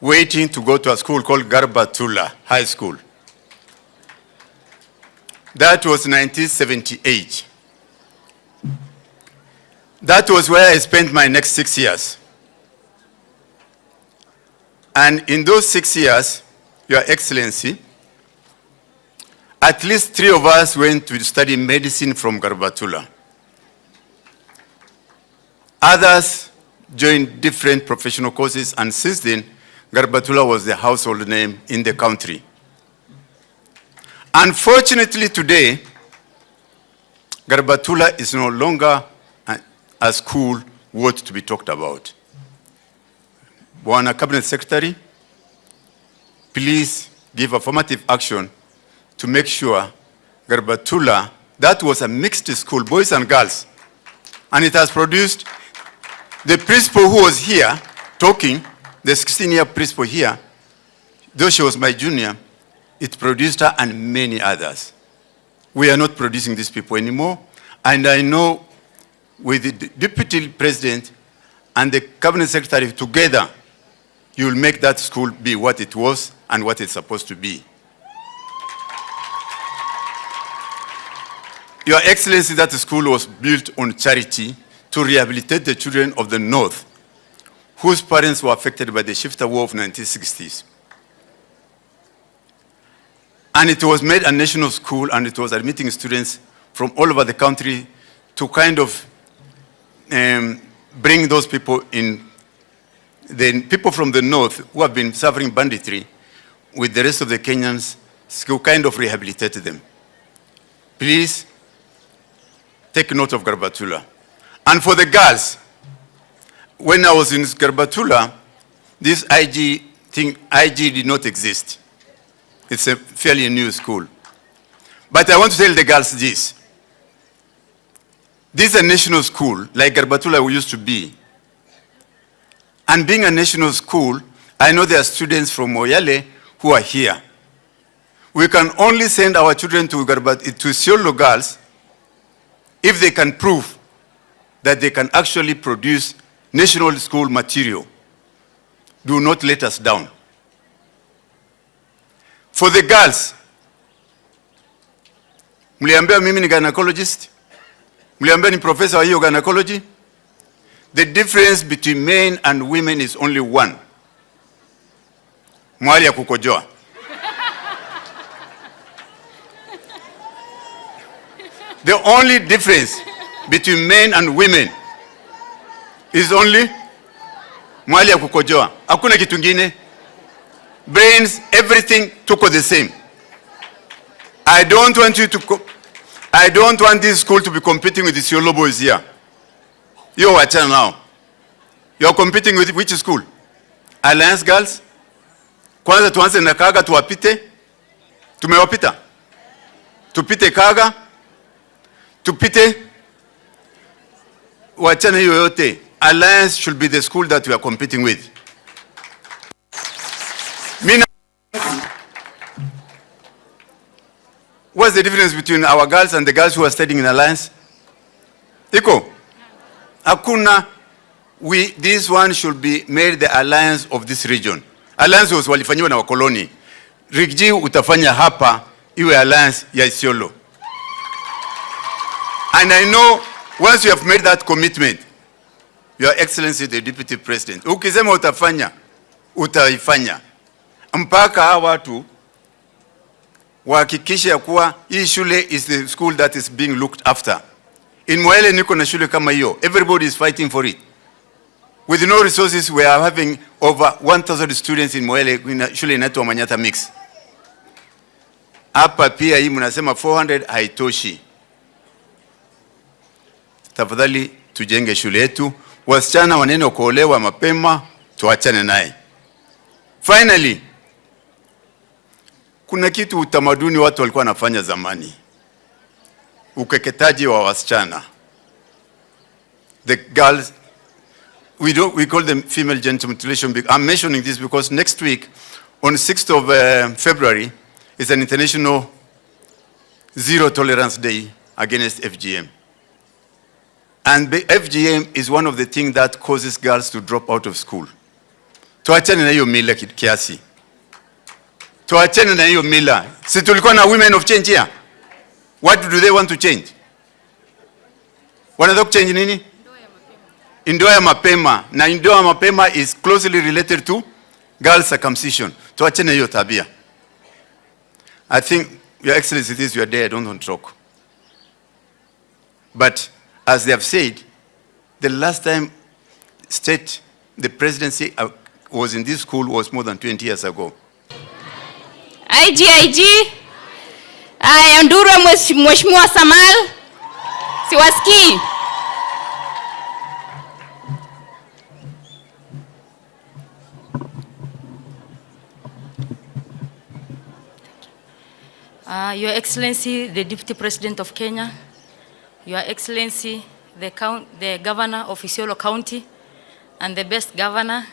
waiting to go to a school called Garbatula High School. That was 1978. That was where I spent my next 6 years. And in those 6 years, Your Excellency, at least 3 of us went to study medicine from Garbatula. Others joined different professional courses, and since then, Garbatula was the household name in the country. Unfortunately today, Garbatula is no longer a school worth to be talked about. Bwana Cabinet Secretary, please give affirmative action to make sure Garbatula, that was a mixed school, boys and girls, and it has produced the principal who was here talking, the 16-year principal here, though she was my junior, it produced her and many others. We are not producing these people anymore, and I know with the Deputy President and the Cabinet Secretary together, you will make that school be what it was and what it's supposed to be. Your Excellency, that school was built on charity to rehabilitate the children of the North, whose parents were affected by the Shifter War of 1960s. And it was made a national school, and it was admitting students from all over the country to kind of bring those people in, the people from the North who have been suffering banditry with the rest of the Kenyans to kind of rehabilitate them. Please take note of Garbatula. And for the girls, when I was in Garbatula, this IG did not exist. It's a fairly new school. But I want to tell the girls this. This is a national school, like Garbatula used to be. And being a national school, I know there are students from Moyale who are here. We can only send our children to Isiolo girls if they can prove that they can actually produce national school material. Do not let us down. For the girls, mliambia mimi ni gynecologist, mliambia ni professor wa hiyo gynecology. The difference between men and women is only one. Mwali ya kukojoa. The only difference between men and women is only mwali ya kukojoa. Hakuna kitu kingine. Brains, everything tuko the same. I don't want this school to be competing with the Isiolo boys here. You watch now. You are competing with which school? Alliance Girls? Kwanza tuanze na Kaga tuwapite. Tumewapita. Tupite Kaga. Tupite. Wachana hiyo yote. Alliance should be the school that we are competing with. What's the difference between our girls and the girls who are studying in Alliance? Iko? Hakuna. This one should be made the alliance of this region. Alliance was walifanyiwa na wakoloni. Riggy G utafanya hapa iwe alliance ya Isiolo. And I know once you have made that commitment, Your Excellency the Deputy President, ukisema utafanya, utaifanya. Mpaka hawa watu wahakikisha kuwa hii shule is the school that is being looked after. In Mwele niko na shule kama hiyo. Everybody is fighting for it. With no resources, we are having over 1,000 students in Mwele in shule inaitwa Manyata Mix. Hapa pia hii mnasema 400 haitoshi. Tafadhali tujenge shule yetu. Wasichana wanene kuolewa mapema, tuachane naye. Finally, kuna kitu utamaduni watu walikuwa wanafanya zamani. Ukeketaji wa wasichana. The girls, we call them female genital mutilation. I'm mentioning this because next week, on 6th of February, is an International Zero Tolerance Day against FGM. And the FGM is one of the things that causes girls to drop out of school. Tuachane na hiyo mila kiasi. Tuachane na hiyo mila. Si tulikuwa na women of change here? What do they want to change? Wanataka change nini? Ndoa ya mapema. Na ndoa ya mapema is closely related to girl circumcision. Tuachane hiyo tabia. I think, Your Excellency, this is your day, I don't want to talk. But as they have said, the last time the presidency was in this school was more than 20 years ago. IG, Andura Mheshimiwa Samal, siwasikii. Your Excellency, the Deputy President of Kenya, Your Excellency, the Governor of Isiolo County, and the best governor,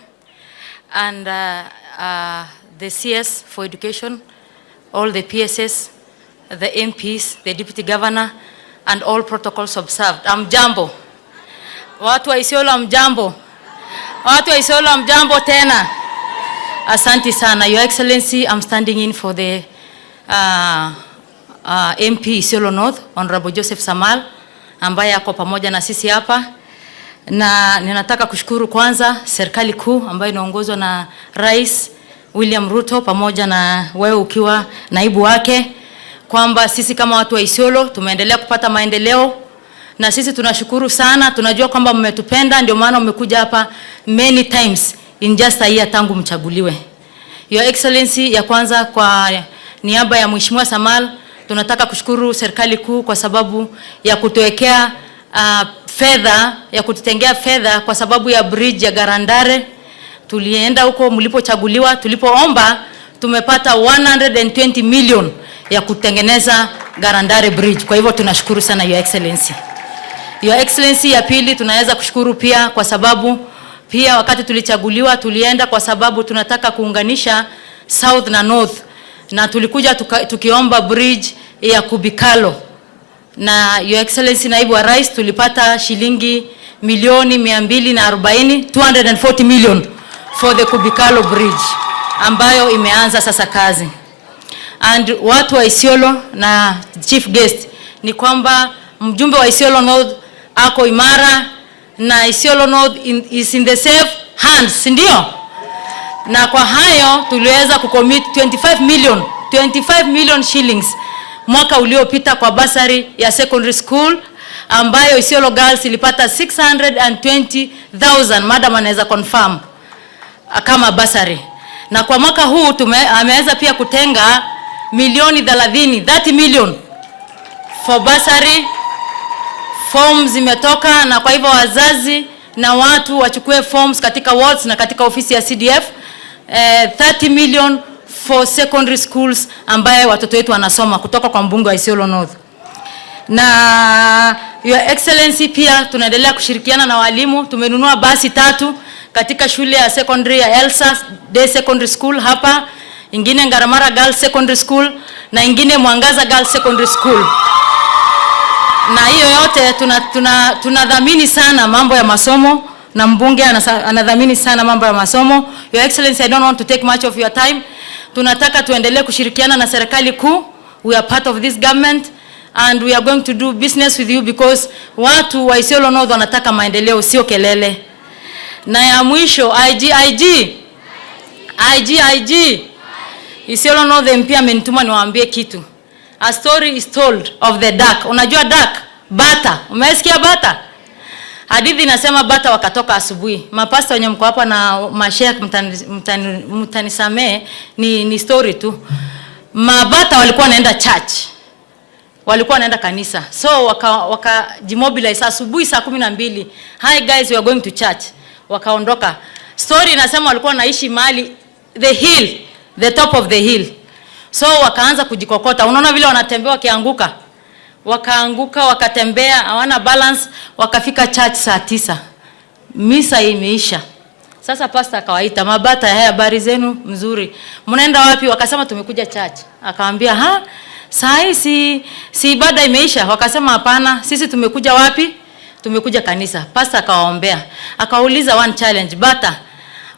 and the CS for Education, all the PSS, the MPs, the Deputy Governor, and all protocols observed. Amjambo. Watu wa Isiolo amjambo. Watu wa Isiolo amjambo tena. Asante sana. Your Excellency, I'm standing in for the MP Isiolo North, Honorable Joseph Samal, ambaye ako pamoja na sisi hapa. Na ninataka kushukuru kwanza serikali kuu ambayo inaongozwa na Rais William Ruto pamoja na wewe ukiwa naibu wake, kwamba sisi kama watu wa Isiolo tumeendelea kupata maendeleo, na sisi tunashukuru sana. Tunajua kwamba mmetupenda, ndio maana mmekuja hapa many times in just a year tangu mchaguliwe. Your Excellency, ya kwanza kwa niaba ya Mheshimiwa Samal, tunataka kushukuru serikali kuu kwa sababu ya kutuwekea fedha, ya kututengea fedha kwa sababu ya bridge ya Garandare. Tulienda huko mlipochaguliwa, tulipoomba tumepata 120 million ya kutengeneza Garandare bridge. Kwa hivyo tunashukuru sana Your Excellency. Your Excellency, ya pili tunaweza kushukuru pia kwa sababu pia wakati tulichaguliwa tulienda kwa sababu tunataka kuunganisha South na North, na tulikuja tukiomba bridge ya Kubikalo. Na Your Excellency, naibu wa Rais, tulipata shilingi milioni 240, 240 million for the Kubikalo bridge ambayo imeanza sasa kazi. And watu wa Isiolo na chief guest ni kwamba mjumbe wa Isiolo North ako imara, na Isiolo North is in the safe hands, ndio? Na kwa hayo tuliweza kucommit 25 million shillings mwaka uliopita kwa basari ya secondary school, ambayo Isiolo Girls ilipata 620,000, madam anaweza confirm, kama basari. Na kwa mwaka huu ameweza pia kutenga milioni 30 million for basari. Forms zimetoka, na kwa hivyo wazazi na watu wachukue forms katika wards na katika ofisi ya CDF. 30 million for secondary schools ambaye watoto wetu wanasoma kutoka kwa mbunge wa Isiolo North. Na Your Excellency, pia tunaendelea kushirikiana na walimu. Tumenunua basi 3 katika shule ya secondary ya Elsa Day Secondary School hapa, ingine Ngaramara Girls Secondary School na ingine Mwangaza Girls Secondary School. Na hiyo yote tunadhamini sana mambo ya masomo, na mbunge anadhamini sana mambo ya masomo. Your Excellency, I don't want to take much of your time. Tunataka tuendelee kushirikiana na serikali kuu. We are part of this government and we are going to do business with you because watu wa Isiolo North wanataka maendeleo, sio kelele. Na ya mwisho, IG Isiolo North MP amenituma niwaambie kitu. A story is told of the duck. Unajua duck? Bata. Umesikia bata? Hadithi inasema bata wakatoka asubuhi. Mapasta wenye mko hapa na masheikh mtanisamee, ni story tu. Mabata walikuwa wanaenda church. Walikuwa wanaenda kanisa. So waka asubuhi saa 12. Hi guys, we are going to church. Wakaondoka. Story inasema walikuwa wanaishi mahali the top of the hill. So wakaanza kujikokota. Unaona vile wanatembea wakianguka. Wakaanguka, wakatembea, hawana balance, wakafika church saa 9. Misa imeisha. Sasa pastor akawaita, mabata, habari zenu mzuri. Mnaenda wapi? Wakasema tumekuja church. Akawaambia, saa hii si ibada imeisha? Wakasema hapana, sisi tumekuja wapi? Tumekuja kanisa. Pastor akawaombea. Akawauliza one challenge, bata,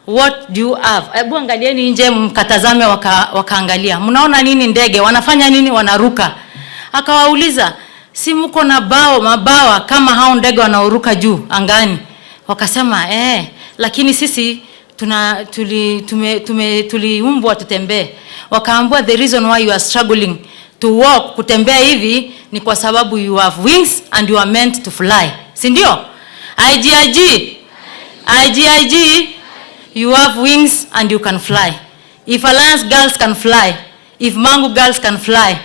what do you have? Hebu angalieni nje, mkatazame. Wakaangalia. Mnaona nini? Ndege wanafanya nini? Wanaruka. Akawauliza, si mko na mabawa kama hao ndege wanaoruka juu angani? Wakasema lakini sisi tuliumbwa tutembee. Wakaambua, the reason why you are struggling to walk, kutembea hivi, ni kwa sababu you have wings and you are meant to fly. Si ndio? IG, you have wings and you can fly. If Alliance girls can fly, if Mangu girls can fly,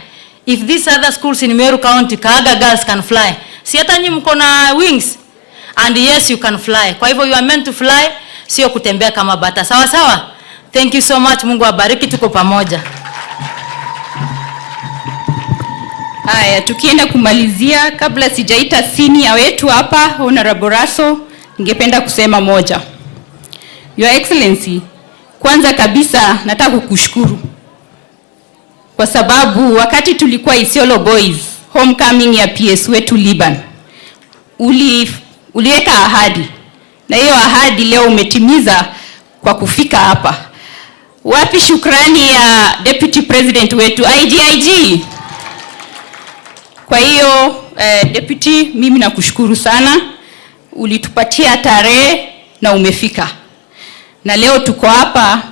if these other schools in Meru County, Kahaga girls can fly, si hata nyinyi mko na wings? And yes, you can fly. Kwa hivyo you are meant to fly, sio kutembea kama bata. Sawa sawa? Thank you so much. Mungu abariki, tuko pamoja. Haya, tukienda kumalizia, kabla sijaita senior wetu hapa, Honorable Raso, ningependa kusema moja. Your Excellency, kwanza kabisa nataka kukushukuru. Kwa sababu wakati tulikuwa Isiolo Boys homecoming ya PS wetu Liban, uliweka ahadi. Na hiyo ahadi leo umetimiza kwa kufika hapa. Wapi shukrani ya Deputy President wetu IG? Kwa hiyo Deputy, mimi nakushukuru sana. Ulitupatia tarehe na umefika. Na leo tuko hapa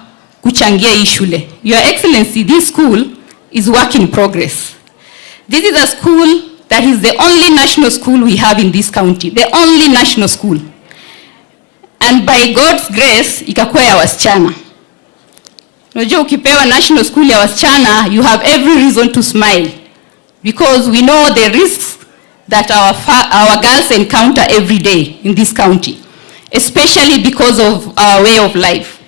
kuchangia hii shule. Your Excellency, this school is work in progress. This is a school that is the only national school we have in this county. The only national school. And by God's grace, ikakuwa ya wasichana. Unajua ukipewa national school ya wasichana, you have every reason to smile. Because we know the risks that our girls encounter every day in this county. Especially because of our way of life.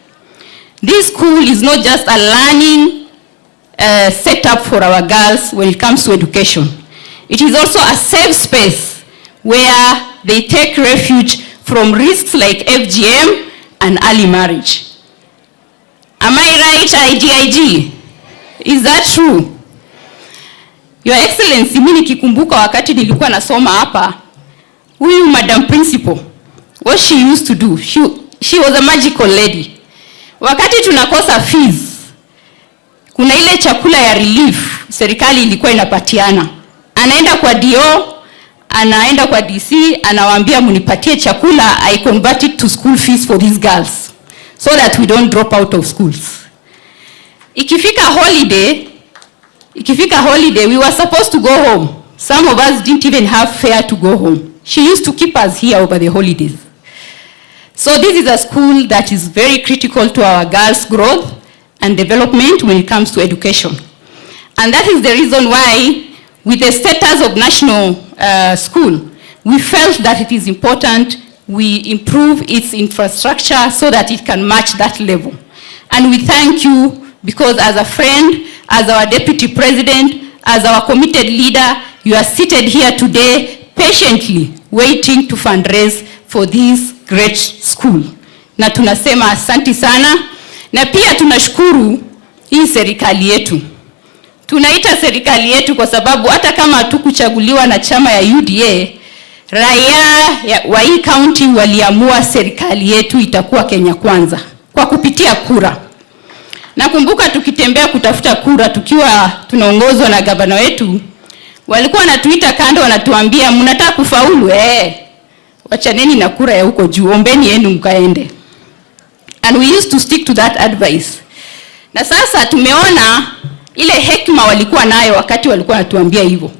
This school is not just a learning set up for our girls when it comes to education. It is also a safe space where they take refuge from risks like FGM and early marriage. Am I right, IG? Is that true? Your Excellency, mimi nikikumbuka wakati nilikuwa nasoma hapa, huyu Madam Principal, what she used to do, she was a magical lady. Wakati tunakosa fees, kuna ile chakula ya relief serikali ilikuwa inapatiana. Anaenda kwa DO, anaenda kwa DC, anawaambia munipatie chakula, I convert it to school fees for these girls so that we don't drop out of schools. Ikifika holiday, we were supposed to go home Some of us didn't even have fare to go home. She used to keep us here over the holidays. So this is a school that is very critical to our girls' growth and development when it comes to education. And that is the reason why, with the status of national school, we felt that it is important we improve its infrastructure so that it can match that level. And we thank you because as a friend, as our deputy president, as our committed leader, you are seated here today patiently waiting to fundraise for this great school. Na tunasema asanti sana, na pia tunashukuru hii serikali yetu. Tunaita serikali yetu kwa sababu hata kama hatukuchaguliwa na chama ya UDA, raia wa hii county waliamua serikali yetu itakuwa Kenya Kwanza kwa kupitia kura. Nakumbuka tukitembea kutafuta kura tukiwa tunaongozwa na gavana wetu, walikuwa wanatuita kando wanatuambia mnataka kufaulu wachaneni na kura ya huko juu, ombeni yenu mkaende. And we used to stick to that advice. Na sasa tumeona ile hekima walikuwa nayo wakati walikuwa wanatuambia hivyo.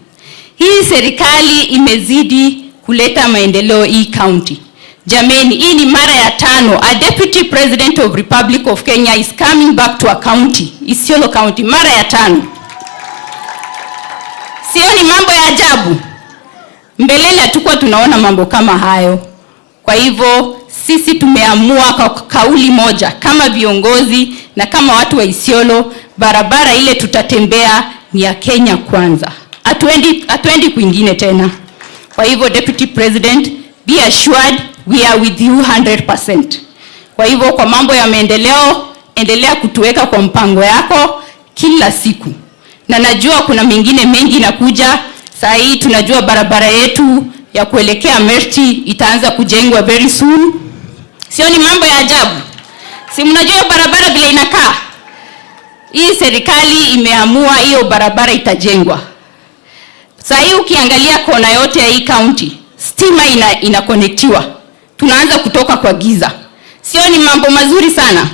Hii serikali imezidi kuleta maendeleo hii county. Jameni, hii ni mara ya 5. A deputy president of Republic of Kenya is coming back to a county, Isiolo County, mara ya 5. Sio ni mambo ya ajabu. Mbeleni hatukuwa tunaona mambo kama hayo. Kwa hivyo sisi tumeamua kwa kauli moja kama viongozi na kama watu wa Isiolo, barabara ile tutatembea ni ya Kenya Kwanza. Hatuendi kwingine tena. Kwa hivyo Deputy President, be assured we are with you 100%. Kwa hivyo kwa mambo ya maendeleo, endelea kutuweka kwa mpango yako kila siku. Na najua kuna mengine mengi nakuja. Saa hii tunajua barabara yetu ya kuelekea Merti itaanza kujengwa very soon. Sio ni mambo ya ajabu. Si mnajua barabara vile inakaa? Hii serikali imeamua hiyo barabara itajengwa. Saa hii ukiangalia kona yote ya hii county, stima inakonektiwa. Tunaanza kutoka kwa giza. Sio ni mambo mazuri sana?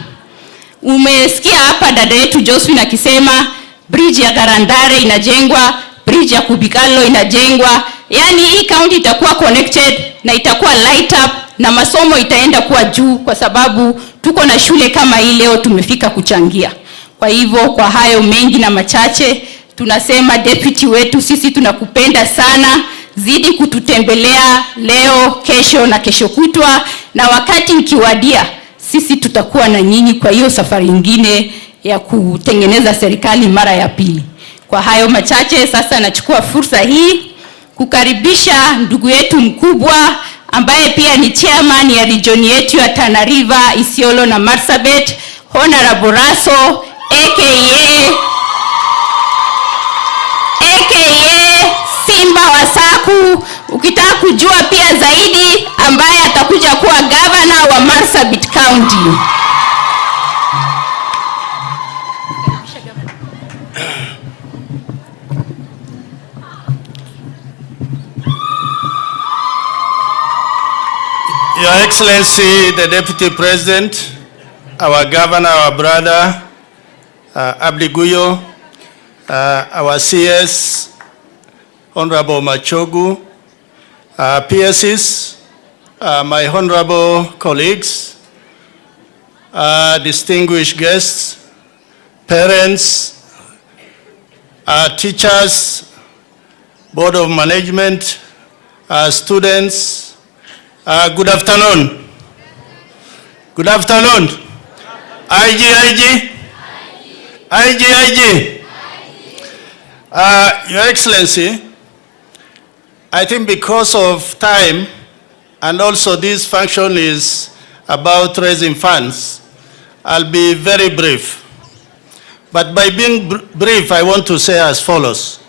Umesikia hapa dada yetu Josephine akisema bridge ya Garandare inajengwa, bridge ya Kubikalo inajengwa. Yani hii county itakuwa connected na itakuwa light up na masomo itaenda kuwa juu kwa sababu tuko na shule kama hii leo tumefika kuchangia. Kwa hivyo kwa hayo mengi na machache tunasema deputy wetu, sisi tunakupenda sana, zidi kututembelea leo, kesho na kesho kutwa, na wakati ukiwadia sisi tutakuwa na nyinyi kwa hiyo safari nyingine ya kutengeneza serikali mara ya pili. Kwa hayo machache sasa nachukua fursa hii kukaribisha ndugu yetu mkubwa ambaye pia ni chairman ya region yetu ya Tana River, Isiolo na Marsabit, Honorable Raso aka Simba Wasaku. Ukitaka kujua pia zaidi, ambaye atakuja kuwa governor wa Marsabit County. Your Excellency, the Deputy President, our Governor, our brother, Abdi Guyo, our CS, Honorable Machogu, PSs, my honorable colleagues, distinguished guests, parents, teachers, Board of Management, students, good afternoon. Good afternoon. IG. Your Excellency, I think because of time and also this function is about raising funds, I'll be very brief. But by being brief, I want to say as follows.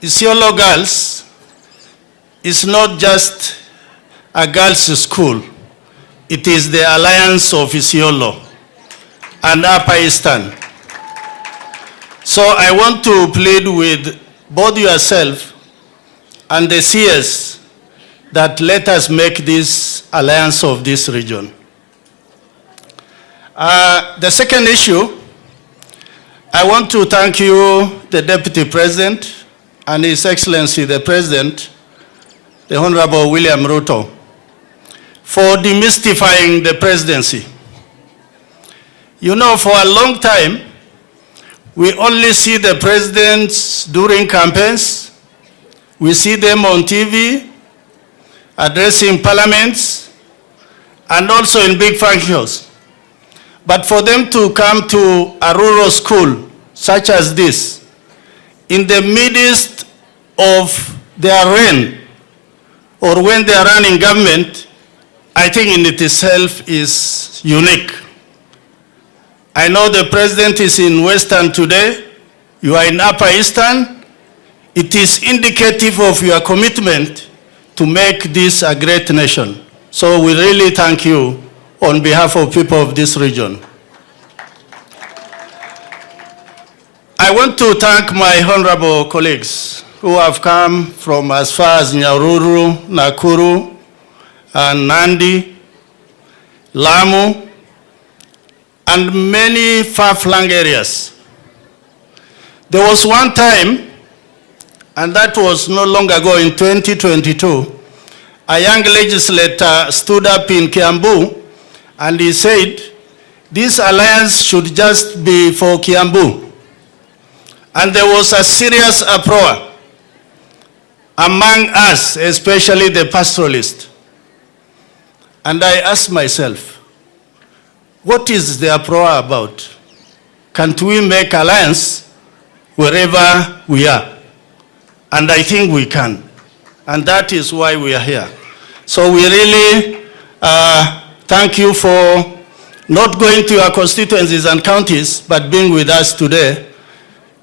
Isiolo Girls is not just a girls' school. It is the Alliance of Isiolo and Upper Eastern. So I want to plead with both yourself and the CS that let us make this alliance of this region. The second issue, I want to thank you, the Deputy President, and His Excellency the President, the Honorable William Ruto, for demystifying the presidency. You know, for a long time, we only see the presidents during campaigns. We see them on TV, addressing parliaments, and also in big functions. But for them to come to a rural school such as this, in the midst of their reign, or when they are running government, I think in it itself is unique. I know the president is in Western today, you are in Upper Eastern. It is indicative of your commitment to make this a great nation. So we really thank you on behalf of people of this region. I want to thank my honorable colleagues who have come from as far as Nyahururu, Nakuru, and Nandi, Lamu, and many far-flung areas. There was one time, and that was no long ago in 2022, a young legislator stood up in Kiambu and he said, this alliance should just be for Kiambu. And there was a serious uproar among us, especially the pastoralists. And I asked myself, what is the uproar about? Can't we make alliance wherever we are? And I think we can. And that is why we are here. So we really thank you for not going to your constituencies and counties, but being with us today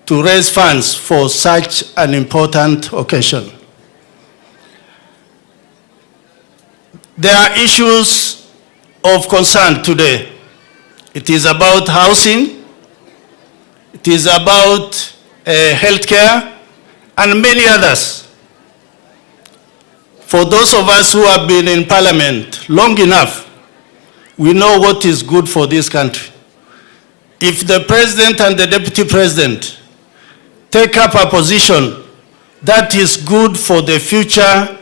to raise funds for such an important occasion. There are issues of concern today. It is about housing, it is about healthcare, and many others. For those of us who have been in parliament long enough, we know what is good for this country. If the president and the deputy president take up a position that is good for the future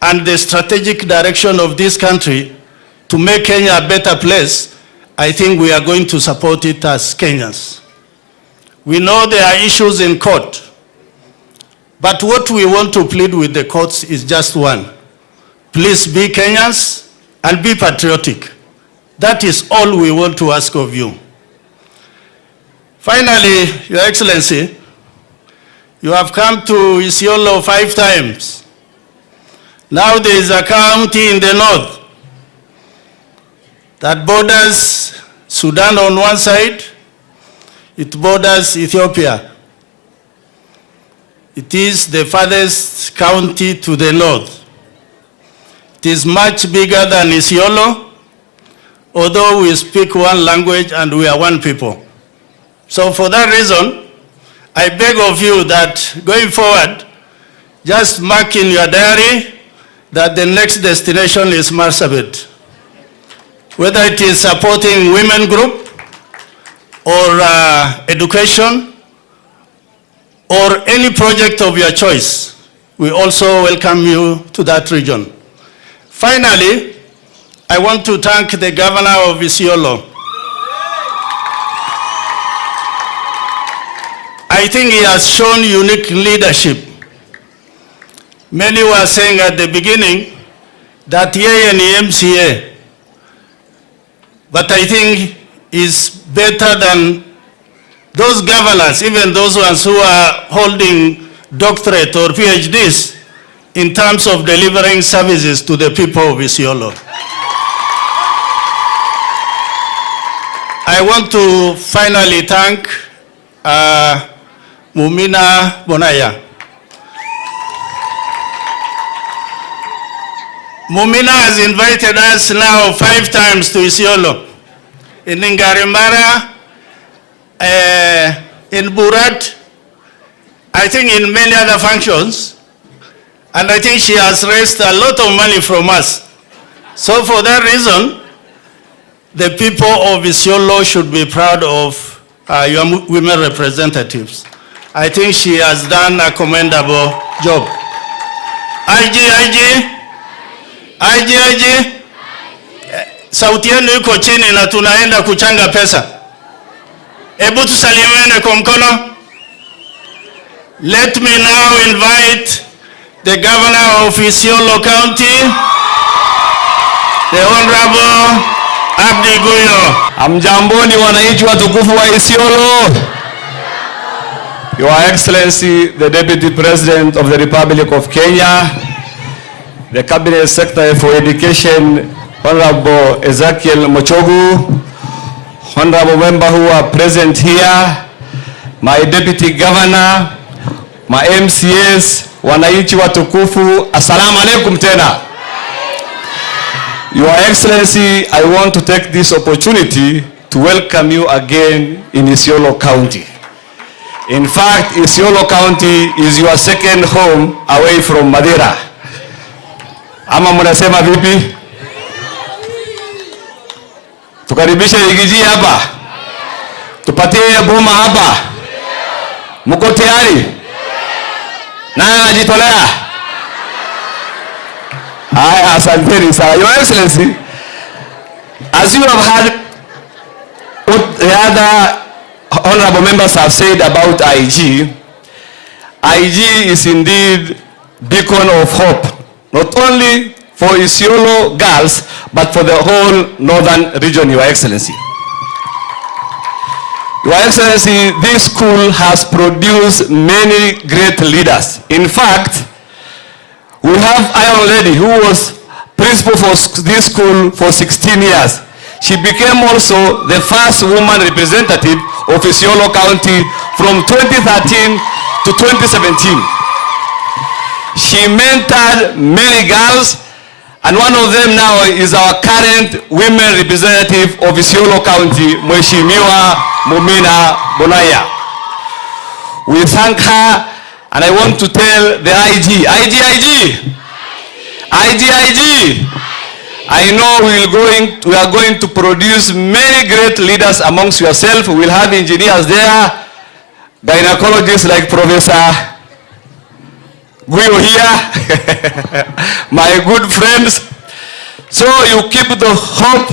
and the strategic direction of this country to make Kenya a better place, I think we are going to support it as Kenyans. We know there are issues in court, but what we want to plead with the courts is just one. Please be Kenyans and be patriotic. That is all we want to ask of you. Finally, Your Excellency, you have come to Isiolo 5 times. Now there is a county in the north that borders Sudan on one side, it borders Ethiopia. It is the farthest county to the north. It is much bigger than Isiolo, although we speak one language and we are one people. So for that reason, I beg of you that going forward, just mark in your diary that the next destination is Marsabit. Whether it is supporting women group or education or any project of your choice, we also welcome you to that region. Finally, I want to thank the governor of Isiolo. I think he has shown unique leadership. Many were saying at the beginning that yeye ni MCA, but I think is better than those governors, even those ones who are holding doctorate or PhDs in terms of delivering services to the people of Isiolo. I want to finally thank Mumina Bonaya. Mumina has invited us now 5 times to Isiolo. In Ngarimara, in Burat, I think in many other functions, and I think she has raised a lot of money from us. So for that reason, the people of Isiolo should be proud of your women representatives. I think she has done a commendable job. IG. Sauti yenu iko chini na tunaenda kuchanga pesa. Hebu tusalimiane kwa mkono. Let me now invite the Governor of Isiolo County, the Honorable Abdi Guyo. Amjamboni wananchi watukufu wa Isiolo. Your Excellency, the Deputy President of the Republic of Kenya, the Cabinet Secretary for Education, Honorable Ezekiel Mochogu, Honorable Member who are present here, my Deputy Governor, my MCS, wananchi watukufu, assalamu alaikum tena. Your Excellency, I want to take this opportunity to welcome you again in Isiolo County. In fact, Isiolo County is your second home away from Madeira. Ama mnasema vipi? Tukaribishe Riggy G hapa. Tupatie boma hapa. Mko tayari? Nani anajitolea? Asanteni sana. Your Excellency, as you have heard what the other honorable members have said about IG, IG is indeed beacon of hope, not only for Isiolo girls, but for the whole northern region, Your Excellency. Your Excellency, this school has produced many great leaders. In fact, we have Iron Lady who was principal for this school for 16 years. She became also the first woman representative of Isiolo County from 2013 to 2017. She mentored many girls, and one of them now is our current women representative of Isiolo County, Mheshimiwa Mumina. We thank her, and I want to tell the IG, I know we are going to produce many great leaders amongst yourself. We will have engineers there, gynecologists like Professor Guyo here, my good friends. So you keep the hope,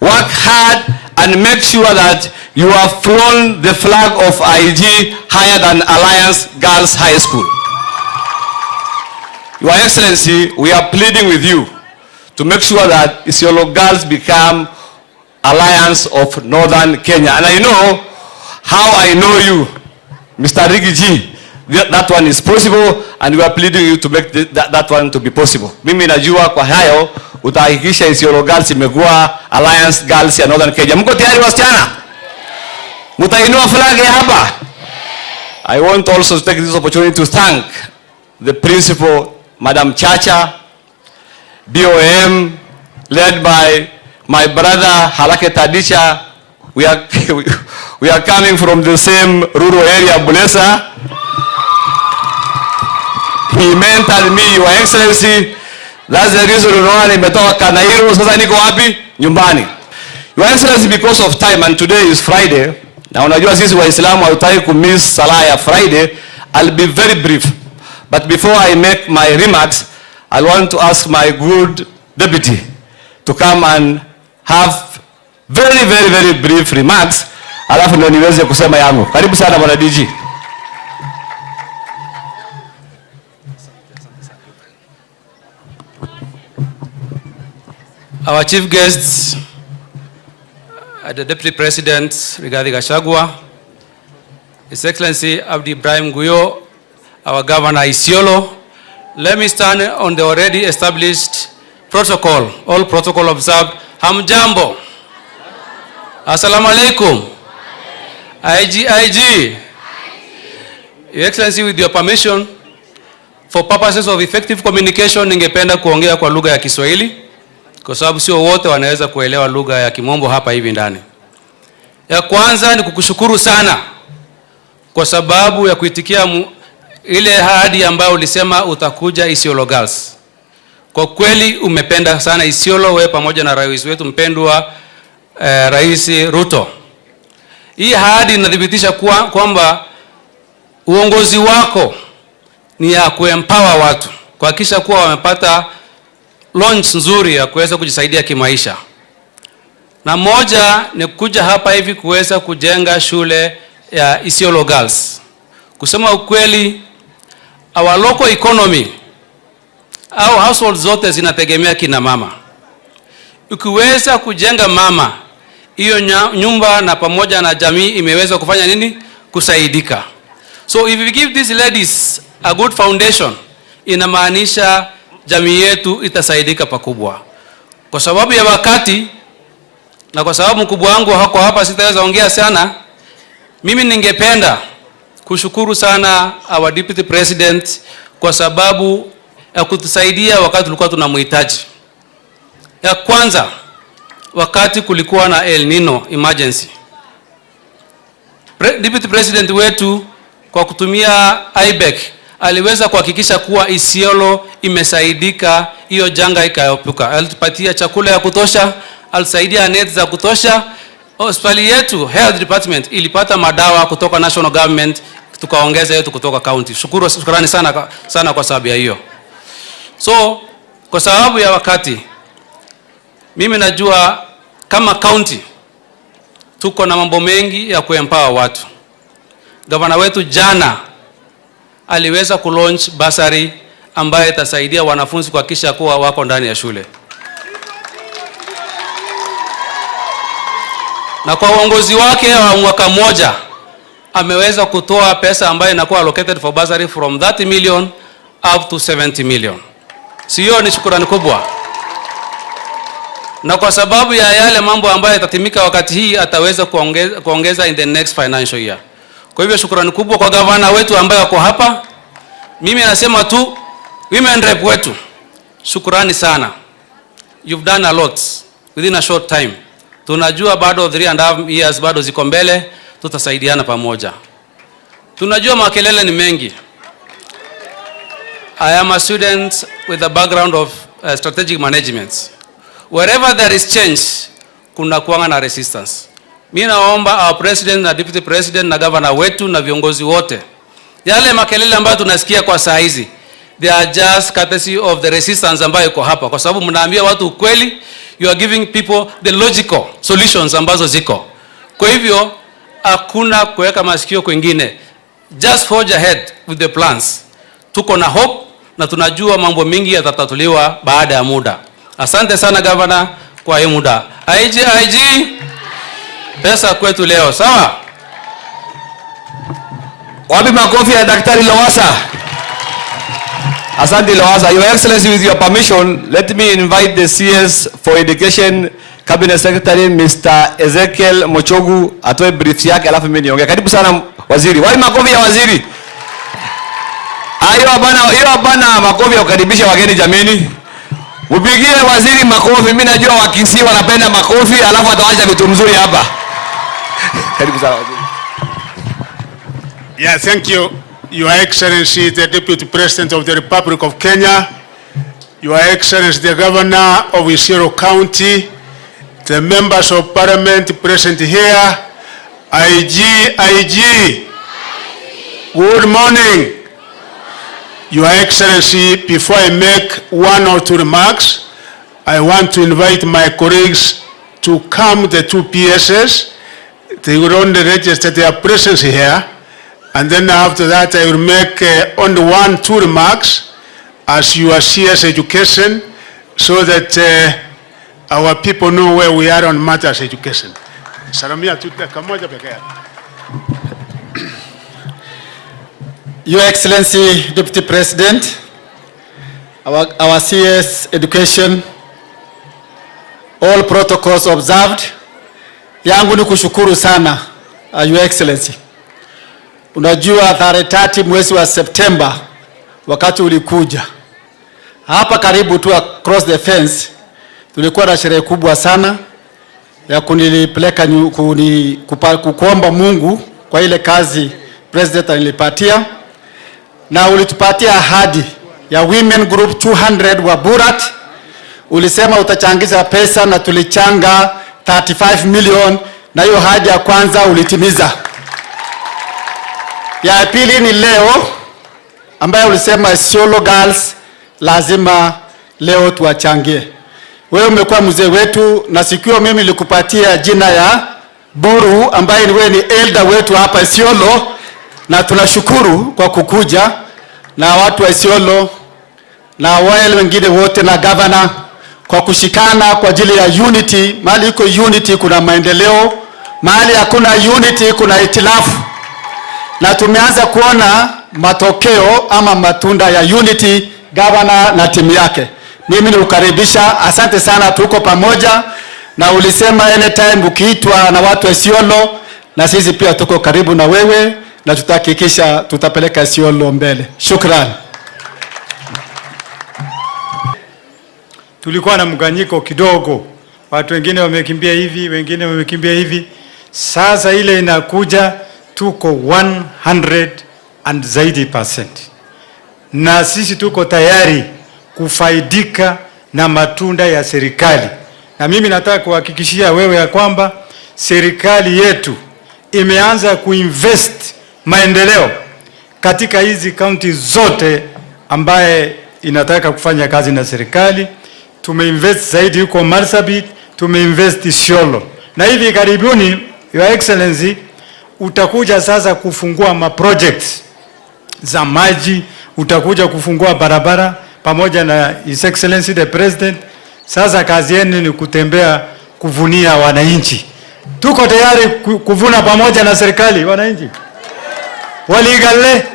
work hard, and make sure that you have flown the flag of IG higher than Alliance Girls High School. Your Excellency, we are pleading with you to make sure that Isiolo girls become Alliance of Northern Kenya. And I know how I know you, Mr. Riggy G. That one is possible, and we are pleading you to make that one to be possible. Mimi najua kwa hayo utahakikisha Isiolo girls imekuwa Alliance Girls ya Northern Kenya. Mko tayari wasichana? Mutainua flag hapa? I want also to take this opportunity to thank the principal, Madam Chacha, BOM, led by my brother Halake Tadisha. We are coming from the same rural area, Bulesa. He mentored me, Your Excellency. That's the reason unaona nimetoka Kanairo, sasa niko wapi? Nyumbani. Your Excellency, because of time, and today is Friday, na unajua sisi Waislamu hatutaki kumiss Salah ya Friday, I'll be very brief. But before I make my remarks, I want to ask my good deputy to come and have very brief remarks, alafu ndio niweze kusema yangu. Karibu sana Bwana DG. Our chief guests, the Deputy President, Rigathi Gachagua, His Excellency Abdi Ibrahim Guyo, our Governor Isiolo. Let me stand on the already established protocol, all protocol observed. Hamjambo. Assalamu alaikum. IG. Your Excellency, with your permission, for purposes of effective communication, ningependa kuongea kwa lugha ya Kiswahili, kwa sababu sio wote wanaweza kuelewa lugha ya Kimombo hapa hivi ndani. Ya kwanza ni kukushukuru sana kwa sababu ya kuitikia ile ahadi ambayo ulisema utakuja Isiolo Girls. Kwa kweli umependa sana Isiolo, wewe pamoja na rais wetu mpendwa Rais Ruto. Hii ahadi inadhibitisha kwamba uongozi wako ni ya kuempower watu, kuhakikisha kuwa wamepata launch nzuri ya kuweza kujisaidia kimaisha. Na moja ni kuja hapa hivi kuweza kujenga shule ya Isiolo Girls. Kusema ukweli, our local economy au household zote zinategemea kina mama. Ukiweza kujenga mama, hiyo nyumba na pamoja na jamii imeweza kufanya nini? Kusaidika. So if we give these ladies a good foundation, inamaanisha jamii yetu itasaidika pakubwa. Kwa sababu ya wakati na kwa sababu mkubwa wangu hako hapa, sitaweza ongea sana. Mimi ningependa kushukuru sana our Deputy President kwa sababu ya kutusaidia wakati tulikuwa tunamhitaji. Ya kwanza, wakati kulikuwa na El Nino emergency, Deputy President wetu kwa kutumia IBEC aliweza kuhakikisha kuwa Isiolo imesaidika, hiyo janga ikaepuka. Alitupatia chakula ya kutosha, alisaidia net za kutosha. Hospitali yetu health department ilipata madawa kutoka national government, tukaongeza yetu kutoka county. Shukrani sana kwa sababu ya hiyo. So kwa sababu ya wakati, mimi najua kama county tuko na mambo mengi ya kuempower watu. Gavana wetu jana aliweza kulaunch basari ambaye itasaidia wanafunzi kuhakikisha kuwa wako ndani ya shule. Na kwa uongozi wake wa mwaka mmoja ameweza kutoa pesa ambayo inakuwa allocated for basari from 30 million up to 70 million. Sio ni shukrani kubwa. Na kwa sababu ya yale mambo ambayo yatatimika wakati hii, ataweza kuongeza in the next financial year. Kwa hivyo shukrani kubwa kwa gavana wetu ambaye wako hapa. Mimi nasema tu women rep wetu, shukrani sana. You've done a lot within a short time. Tunajua bado 3.5 years bado ziko mbele, tutasaidiana pamoja. Tunajua makelele ni mengi. I am a student with a background of strategic management. Wherever there is change, kuna kuanga na resistance. Mimi naomba our president na deputy president na governor wetu na viongozi wote, yale makelele ambayo tunasikia kwa saa hizi, they are just courtesy of the resistance ambayo iko hapa, kwa sababu mnaambia watu ukweli, you are giving people the logical solutions ambazo ziko. Kwa hivyo hakuna kuweka masikio kwingine, just forge ahead with the plans. Tuko na hope na tunajua mambo mingi yatatatuliwa baada ya muda. Asante sana governor kwa hii muda. IG pesa kwetu leo, sawa? Wapi makofi ya Daktari Lowassa? Asante Lowassa. Your Excellency, with your permission, let me invite the CS for Education Cabinet Secretary Mr. Ezekiel Mochogu atoe brief yake alafu mimi niongee. Karibu sana waziri. Wapi makofi ya waziri? Hiyo bana makofi ya kukaribisha wageni jameni. Upigie waziri makofi. Mimi najua Wakisii wanapenda makofi, alafu atawaacha vitu mzuri hapa. Karibu sana waziri. Yeah, thank you, Your Excellency, the Deputy President of the Republic of Kenya, Your Excellency, the Governor of Isiolo County, the members of Parliament present here, IG. Good morning. Your Excellency, before I make 1 or 2 remarks, I want to invite my colleagues to come, the 2 PSs. They will only register their presence here. And then after that, I will make only 1 or 2 remarks as your CS education, so that our people know where we are on matters education. Salamia tuta kamoja peke yake. Your Excellency, Deputy President, our CS education, all protocols observed. Yangu ni kushukuru sana, Your Excellency. Unajua tarehe 30 mwezi wa September, wakati ulikuja hapa karibu tu across the fence, tulikuwa na sherehe kubwa sana ya kunilipeleka kukuomba Mungu kwa ile kazi President alinipatia, na ulitupatia ahadi ya women group 200 wa Burat. Ulisema utachangiza pesa na tulichanga 35 million, na hiyo haja ya kwanza ulitimiza. Ya pili ni leo ambayo ulisema Isiolo Girls lazima leo tuwachangie. Wewe umekuwa mzee wetu na sikio mimi nilikupatia jina ya Buru ambaye wewe ni elder wetu hapa Isiolo, na tunashukuru kwa kukuja na watu wa Isiolo na wale wengine wote na governor kwa kushikana kwa ajili ya unity. Mahali iko unity kuna maendeleo, mahali hakuna unity kuna itilafu. Na tumeanza kuona matokeo ama matunda ya unity governor na timu yake. Mimi nikukaribisha, asante sana, tuko pamoja. Na ulisema anytime ukiitwa na watu wa Isiolo, na sisi pia tuko karibu na wewe na tutahakikisha tutapeleka Isiolo mbele. Shukrani. Tulikuwa na mganyiko kidogo, watu wengine wamekimbia hivi, wengine wamekimbia hivi. Sasa ile inakuja tuko 100 and zaidi %, na sisi tuko tayari kufaidika na matunda ya serikali. Na mimi nataka kuhakikishia wewe ya kwamba serikali yetu imeanza kuinvest maendeleo katika hizi kaunti zote ambaye inataka kufanya kazi na serikali. Tumeinvest zaidi huko Marsabit, tumeinvest Isiolo. Na hivi karibuni, Your Excellency, utakuja sasa kufungua maprojects za maji, utakuja kufungua barabara pamoja na His Excellency the President. Sasa kazi yenu ni kutembea kuvunia wananchi. Tuko tayari kuvuna pamoja na serikali wananchi. Waligale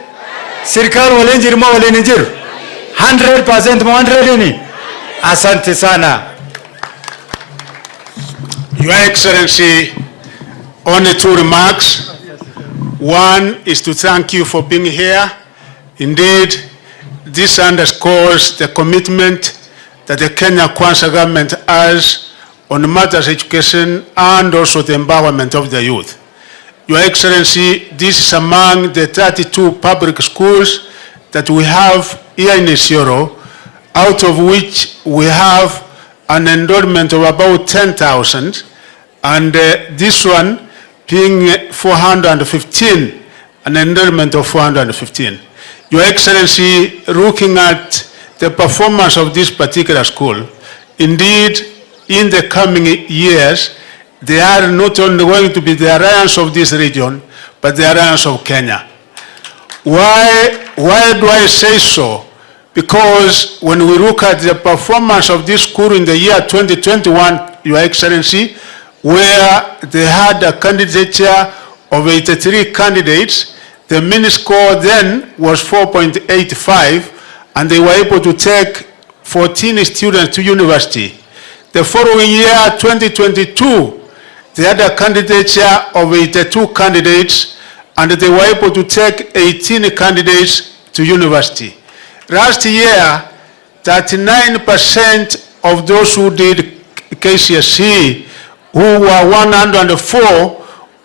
serikali walenjiri mo walenjiri 100% mo 100 ni. Asante sana. Your Excellency, only 2 remarks. One is to thank you for being here. Indeed, this underscores the commitment that the Kenya Kwanza government has on matters of education and also the empowerment of the youth. Your Excellency, this is among the 32 public schools that we have here in Isiolo, out of which we have an enrollment of about 10,000, and this one being 415, an enrollment of 415. Your Excellency, looking at the performance of this particular school, indeed, in the coming years, they are not only going to be the alliance of this region, but the alliance of Kenya. Why do I say so? Because when we look at the performance of this school in the year 2021, Your Excellency, where they had a candidature of 83 candidates, the mean score then was 4.85, and they were able to take 14 students to university. The following year, 2022, they had a candidature of 82 candidates, and they were able to take 18 candidates to university. Last year, 39% of those who did KCSE, who were 104,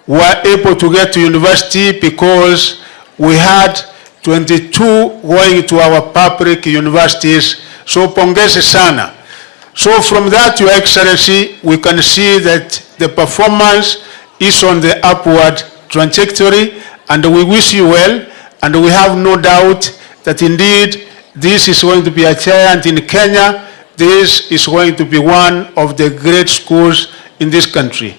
were able to get to university because we had 22 going to our public universities. So pongezi sana. So from that, Your Excellency, we can see that the performance is on the upward trajectory, and we wish you well, and we have no doubt that indeed this is going to be a giant in Kenya. This is going to be one of the great schools in this country.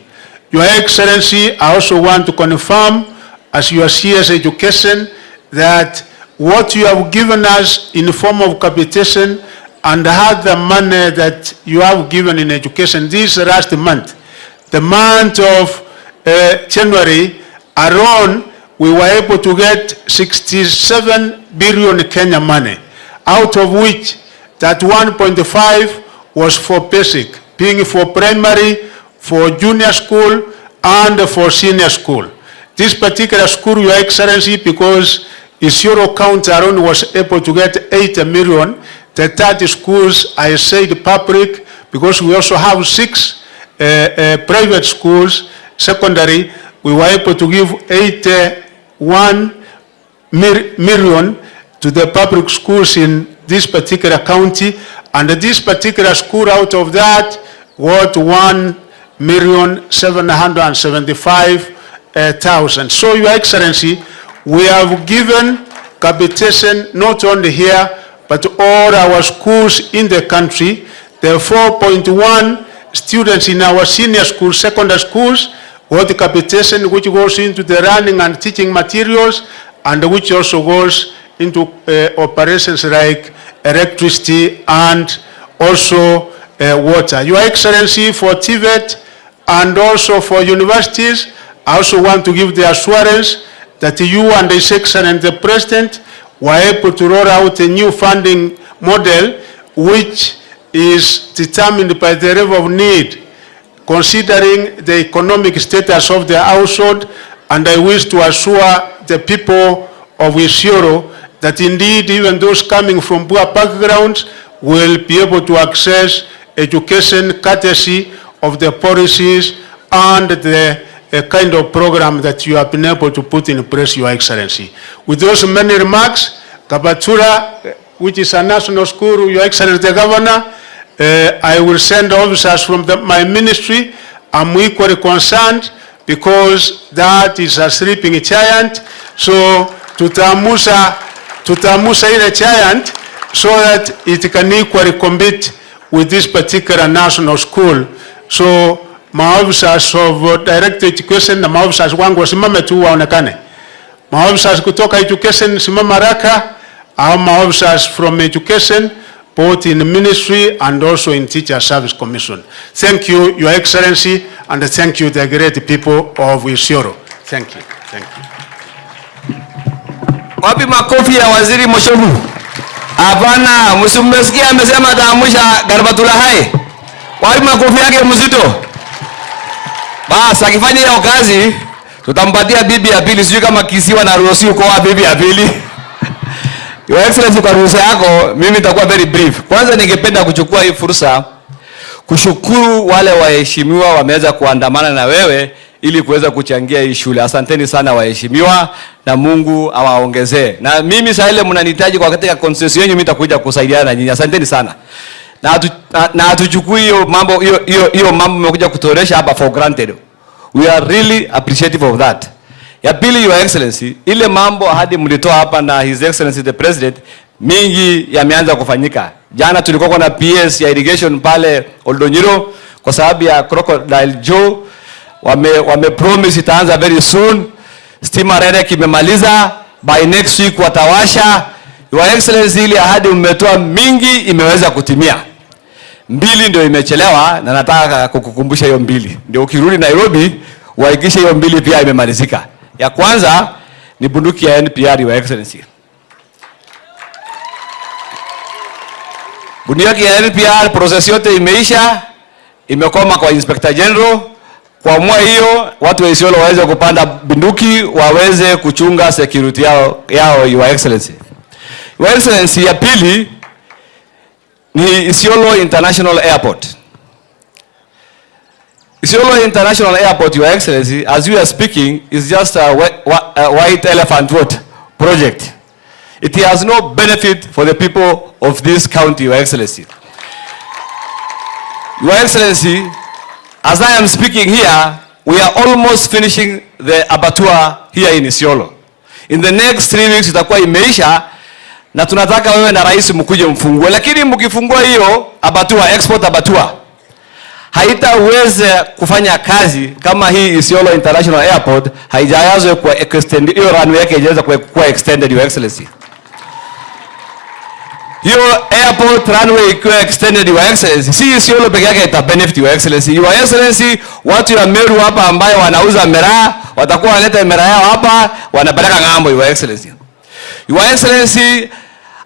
Your Excellency, I also want to confirm, as your CS Education, that what you have given us in the form of capitation and had the money that you have given in education this last month, the month of January alone, we were able to get 67 billion Kenya money, out of which that 1.5 was for basic, being for primary, for junior school, and for senior school. This particular school, Your Excellency, because Isiolo County alone was able to get 8 million, the 30 schools, I said public, because we also have 6 private schools, secondary, we were able to give 81 million to the public schools in this particular county, and this particular school out of that got 1,775,000. So, Your Excellency, we have given capitation not only here, but all our schools in the country. The 4.1 students in our senior schools, secondary schools, got the capitation which goes into the running and teaching materials, and which also goes into operations like electricity and also water. Your Excellency, for TVET and also for universities, I also want to give the assurance that you and His Excellency the President were able to roll out a new funding model which is determined by the level of need, considering the economic status of the household, and I wish to assure the people of Isiolo that indeed even those coming from poor backgrounds will be able to access education courtesy of the policies and the kind of program that you have been able to put in place, Your Excellency. With those many remarks, Kabatura, which is a national school, Your Excellency the Governor, I will send officers from my ministry. I'm equally concerned because that is a sleeping giant. So tutamusa ile giant so that it can equally compete with this particular national school. So maofficers of direct education na maofficers wangu wasimame tu waonekane. Maofficers kutoka education simama raka, au maofficers from education both in the ministry and also in Teacher Service Commission. Thank you, Your Excellency, and thank you, the great people of Isiolo. Thank you. Thank you. Wapi makofi ya Waziri Moshobu? Hapana, msimmesikia amesema ataamsha Garbatula hai. Wapi makofi yake mzito? Basi akifanya hiyo kazi, tutampatia bibi ya pili, sijui kama kisiwa na ruhusi uko wapi bibi ya pili. Your Excellency, kwa ruhusa yako, mimi nitakuwa very brief. Kwanza ningependa kuchukua hii fursa kushukuru wale waheshimiwa wameweza kuandamana na wewe ili kuweza kuchangia hii shule. Asanteni sana waheshimiwa na Mungu awaongezee. Na mimi saa ile mnanihitaji kwa katika consensus yenu, mimi nitakuja kusaidiana na nyinyi. Asanteni sana. Na hatuchukui hiyo mambo mmekuja kutoresha hapa for granted. We are really appreciative of that. Ya pili, Your Excellency, ile mambo hadi mlitoa hapa na His Excellency the President, mingi yameanza kufanyika. Jana tulikuwa na PS ya irrigation pale Oldonyiro kwa sababu ya Crocodile Joe, wame promise itaanza very soon. Stima rede kimemaliza, by next week watawasha. Your Excellency, ile ahadi mmetoa mingi imeweza kutimia. 2 ndio imechelewa, na nataka kukukumbusha hiyo 2. Ndio ukirudi Nairobi uhakikishe hiyo 2 pia imemalizika. Ya kwanza ni bunduki ya NPR, Your Excellency. Bunduki ya NPR process yote imeisha, imekoma kwa Inspector General. Kwa mwa hiyo watu wa Isiolo waweze kupanda bunduki, waweze kuchunga security yao, Your Excellency. Your Excellency, ya pili ni Isiolo International Airport. Isiolo International Airport, Your Excellency, as you are speaking, is just a white elephant project. It has no benefit for the people of this county, Your Excellency. Your Excellency, as I am speaking here, we are almost finishing the abattoir here in Isiolo. In the next 3 weeks itakuwa imeisha, na tunataka wewe na rais mkuje mfungue. Lakini mkifungua hiyo abattoir, export abattoir, haitaweza kufanya kazi kama hii Isiolo International Airport haijaweza kwa extend, hiyo runway yake haijaweza kuwa extended, Your Excellency. Hiyo airport runway ikiwa extended, Your Excellency, si Isiolo peke yake ita benefit, Your Excellency. Your Excellency, watu ya Meru hapa ambayo wanauza miraa watakuwa wanaleta miraa yao hapa wanapeleka ng'ambo, Your Excellency. Your Excellency,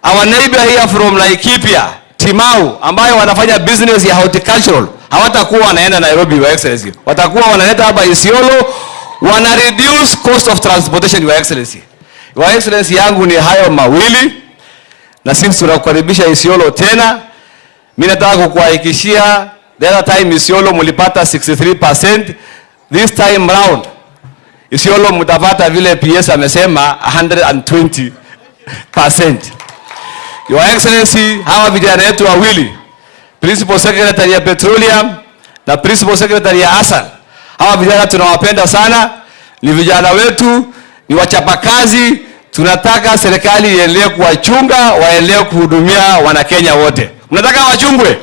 our neighbor here from Laikipia, Timau, ambayo wanafanya business ya horticultural, hawatakuwa wanaenda Nairobi, Your Excellency. Watakuwa wanaleta hapa Isiolo, wana reduce cost of transportation, Your Excellency. Your Excellency, yangu ni hayo mawili, na sisi tunakukaribisha Isiolo tena. Mimi nataka kukuhakikishia, the other time Isiolo mlipata 63%, this time round Isiolo mtapata vile PS amesema 120%. Your Excellency, hawa vijana wetu wawili, Principal Secretary ya Petroleum na Principal Secretary ya Asal, hawa vijana tunawapenda sana, ni vijana wetu, ni wachapakazi. Tunataka serikali iendelee kuwachunga, waendelee kuhudumia Wanakenya wote. Mnataka wachungwe?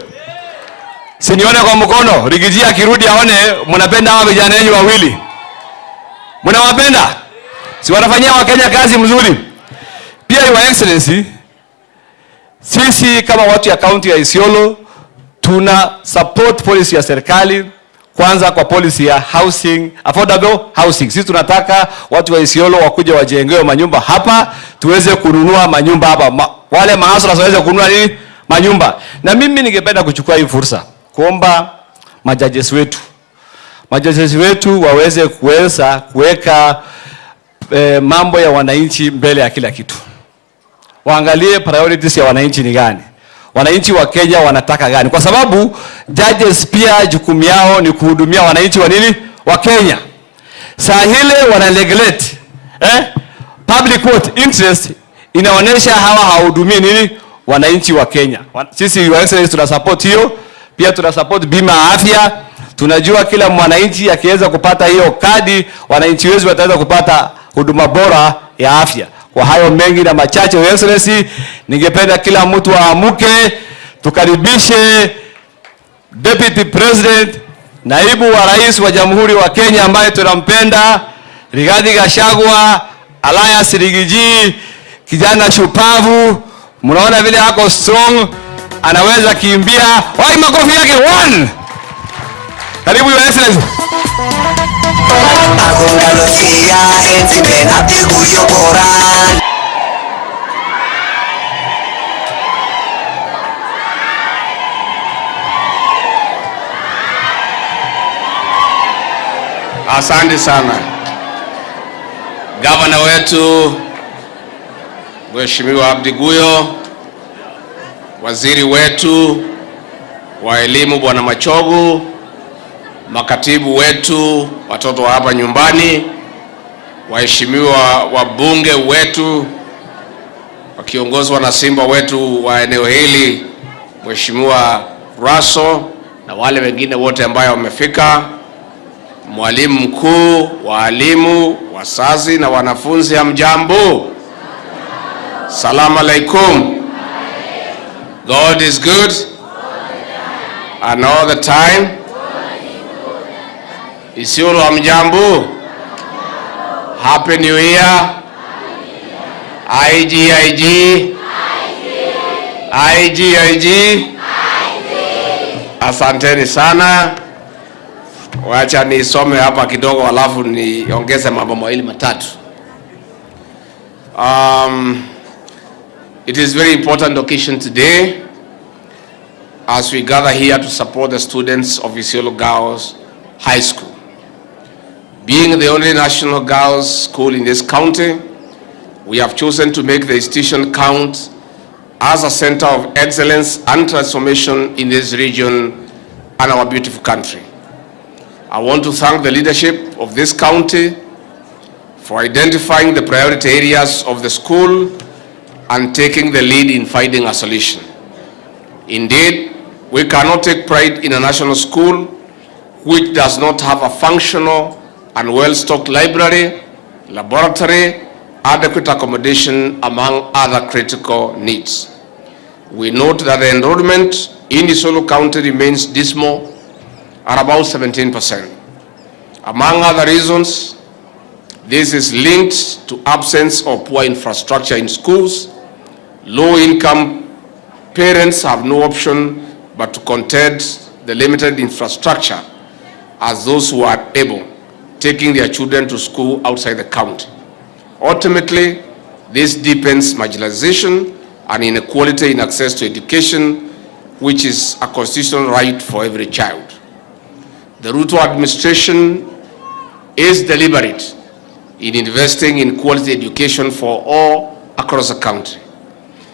Si nione kwa mkono. Riggy G akirudi aone mnapenda hawa vijana wenyu wawili. Mnawapenda? Si wanafanyia Wakenya kazi mzuri. Pia Your Excellency, sisi kama watu ya kaunti ya Isiolo tuna support policy ya serikali, kwanza kwa policy ya housing, affordable housing. Sisi tunataka watu wa Isiolo wakuje wajengewe manyumba hapa, tuweze kununua manyumba hapa. Wale mahasla waweze kununua nini? Manyumba. Na mimi ningependa kuchukua hii fursa kuomba majudges wetu waweze kuweka mambo ya wananchi mbele ya kila kitu. Waangalie priorities ya wananchi ni gani. Wananchi wa Kenya wanataka gani? Kwa sababu judges pia jukumu yao ni kuhudumia wananchi wa nini? Wa Kenya. Saa hile wana neglect public interest, inaonyesha hawa hawahudumii nini? Wananchi wa Kenya. Sisi Your Excellency tuna support hiyo. Pia tuna support bima ya afya. Tunajua kila mwananchi akiweza kupata hiyo kadi, wananchi wetu wataweza kupata huduma bora ya afya. Kwa hayo mengi na machache, Your Excellency, ningependa kila mtu aamuke, tukaribishe Deputy President, naibu wa rais wa Jamhuri wa Kenya ambaye tunampenda, Rigathi Gachagua, alias Riggy G, kijana shupavu. Mnaona vile ako strong, anaweza kimbia. Wai makofi yake 1. Karibu Your Excellency. Asante sana gavana wetu Mheshimiwa Abdi Guyo, waziri wetu wa elimu Bwana Machogu, makatibu wetu, watoto wa hapa nyumbani, waheshimiwa wabunge wetu wakiongozwa na simba wetu wa eneo hili Mheshimiwa Raso, na wale wengine wote ambao wamefika, mwalimu mkuu, walimu, wazazi na wanafunzi, hamjambo? Salamu alaikum. God is good and all the time. Isiolo hamjambo? Happy New Year. IG. Asanteni sana. Wacha nisome hapa kidogo alafu niongeze mambo mawili matatu. It is very important occasion today as we gather here to support the students of Isiolo Girls High School. Being the only national girls school in this county, we have chosen to make the institution count as a center of excellence and transformation in this region and our beautiful country. I want to thank the leadership of this county for identifying the priority areas of the school and taking the lead in finding a solution. Indeed, we cannot take pride in a national school which does not have a functional and well-stocked library, laboratory, adequate accommodation, among other critical needs. We note that the enrollment in Isiolo County remains dismal at about 17%. Among other reasons, this is linked to absence of poor infrastructure in schools. Low-income parents have no option but to contend the limited infrastructure as those who are able, taking their children to school outside the county. Ultimately, this deepens marginalization and inequality in access to education, which is a constitutional right for every child. The Ruto administration is deliberate in investing in quality education for all across the country.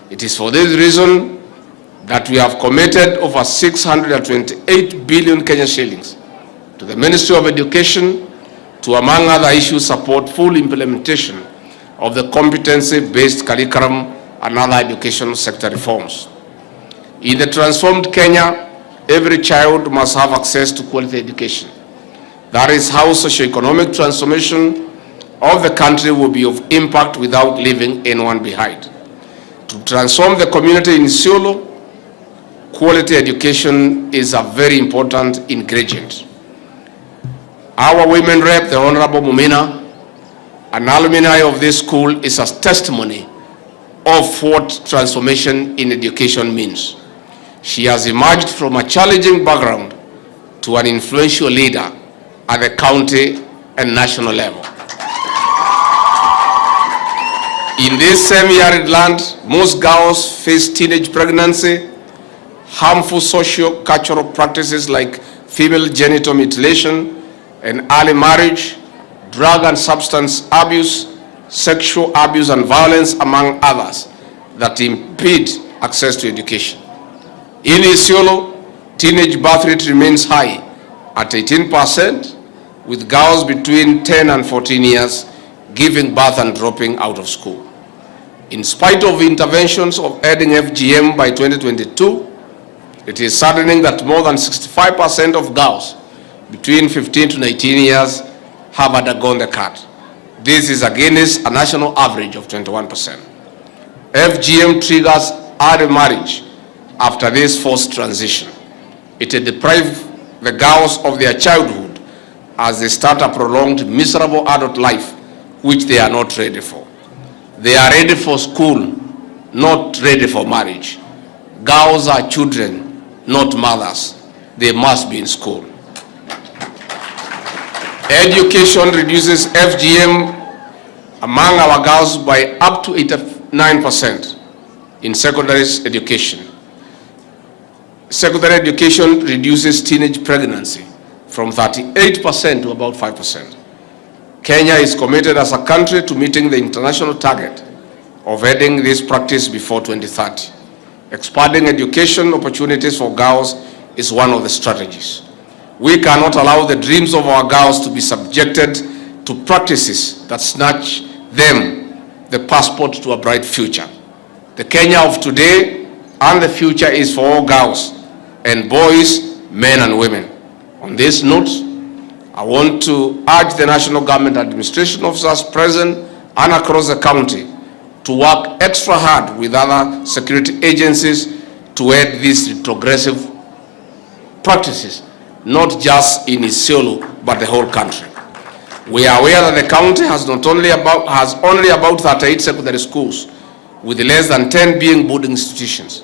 It is for this reason that we have committed over 628 billion Kenyan shillings to the Ministry of Education to, among other issues, support full implementation of the competency-based curriculum and other education sector reforms. In the transformed Kenya, every child must have access to quality education. That is how socioeconomic transformation of the country will be of impact without leaving anyone behind. To transform the community in Isiolo, quality education is a very important ingredient. Our women rep, the Honorable Mumina, an alumni of this school, is a testimony of what transformation in education means. She has emerged from a challenging background to an influential leader at the county and national level. In this semi-arid land, most girls face teenage pregnancy, harmful socio-cultural practices like female genital mutilation and early marriage, drug and substance abuse, sexual abuse and violence, among others, that impede access to education. In Isiolo, teenage birth rate remains high at 18%, with girls between 10 and 14 years giving birth and dropping out of school. In spite of interventions of adding FGM by 2022, it is saddening that more than 65% of girls between 15 to 19 years have undergone the cut. This is against a national average of 21%. FGM triggers early marriage after this forced transition. It deprives the girls of their childhood as they start a prolonged, miserable adult life, which they are not ready for. They are ready for school, not ready for marriage. Girls are children, not mothers. They must be in school. Education reduces FGM among our girls by up to 89% in secondary education. Secondary education reduces teenage pregnancy from 38% to about 5%. Kenya is committed as a country to meeting the international target of ending this practice before 2030. Expanding education opportunities for girls is one of the strategies. We cannot allow the dreams of our girls to be subjected to practices that snatch them the passport to a bright future. The Kenya of today and the future is for all girls and boys, men and women. On this note, I want to urge the national government administration officers present and across the county to work extra hard with other security agencies to end these retrogressive practices, not just in Isiolo, but the whole country. We are aware that the county has only about 38 secondary schools, with less than 10 being boarding institutions.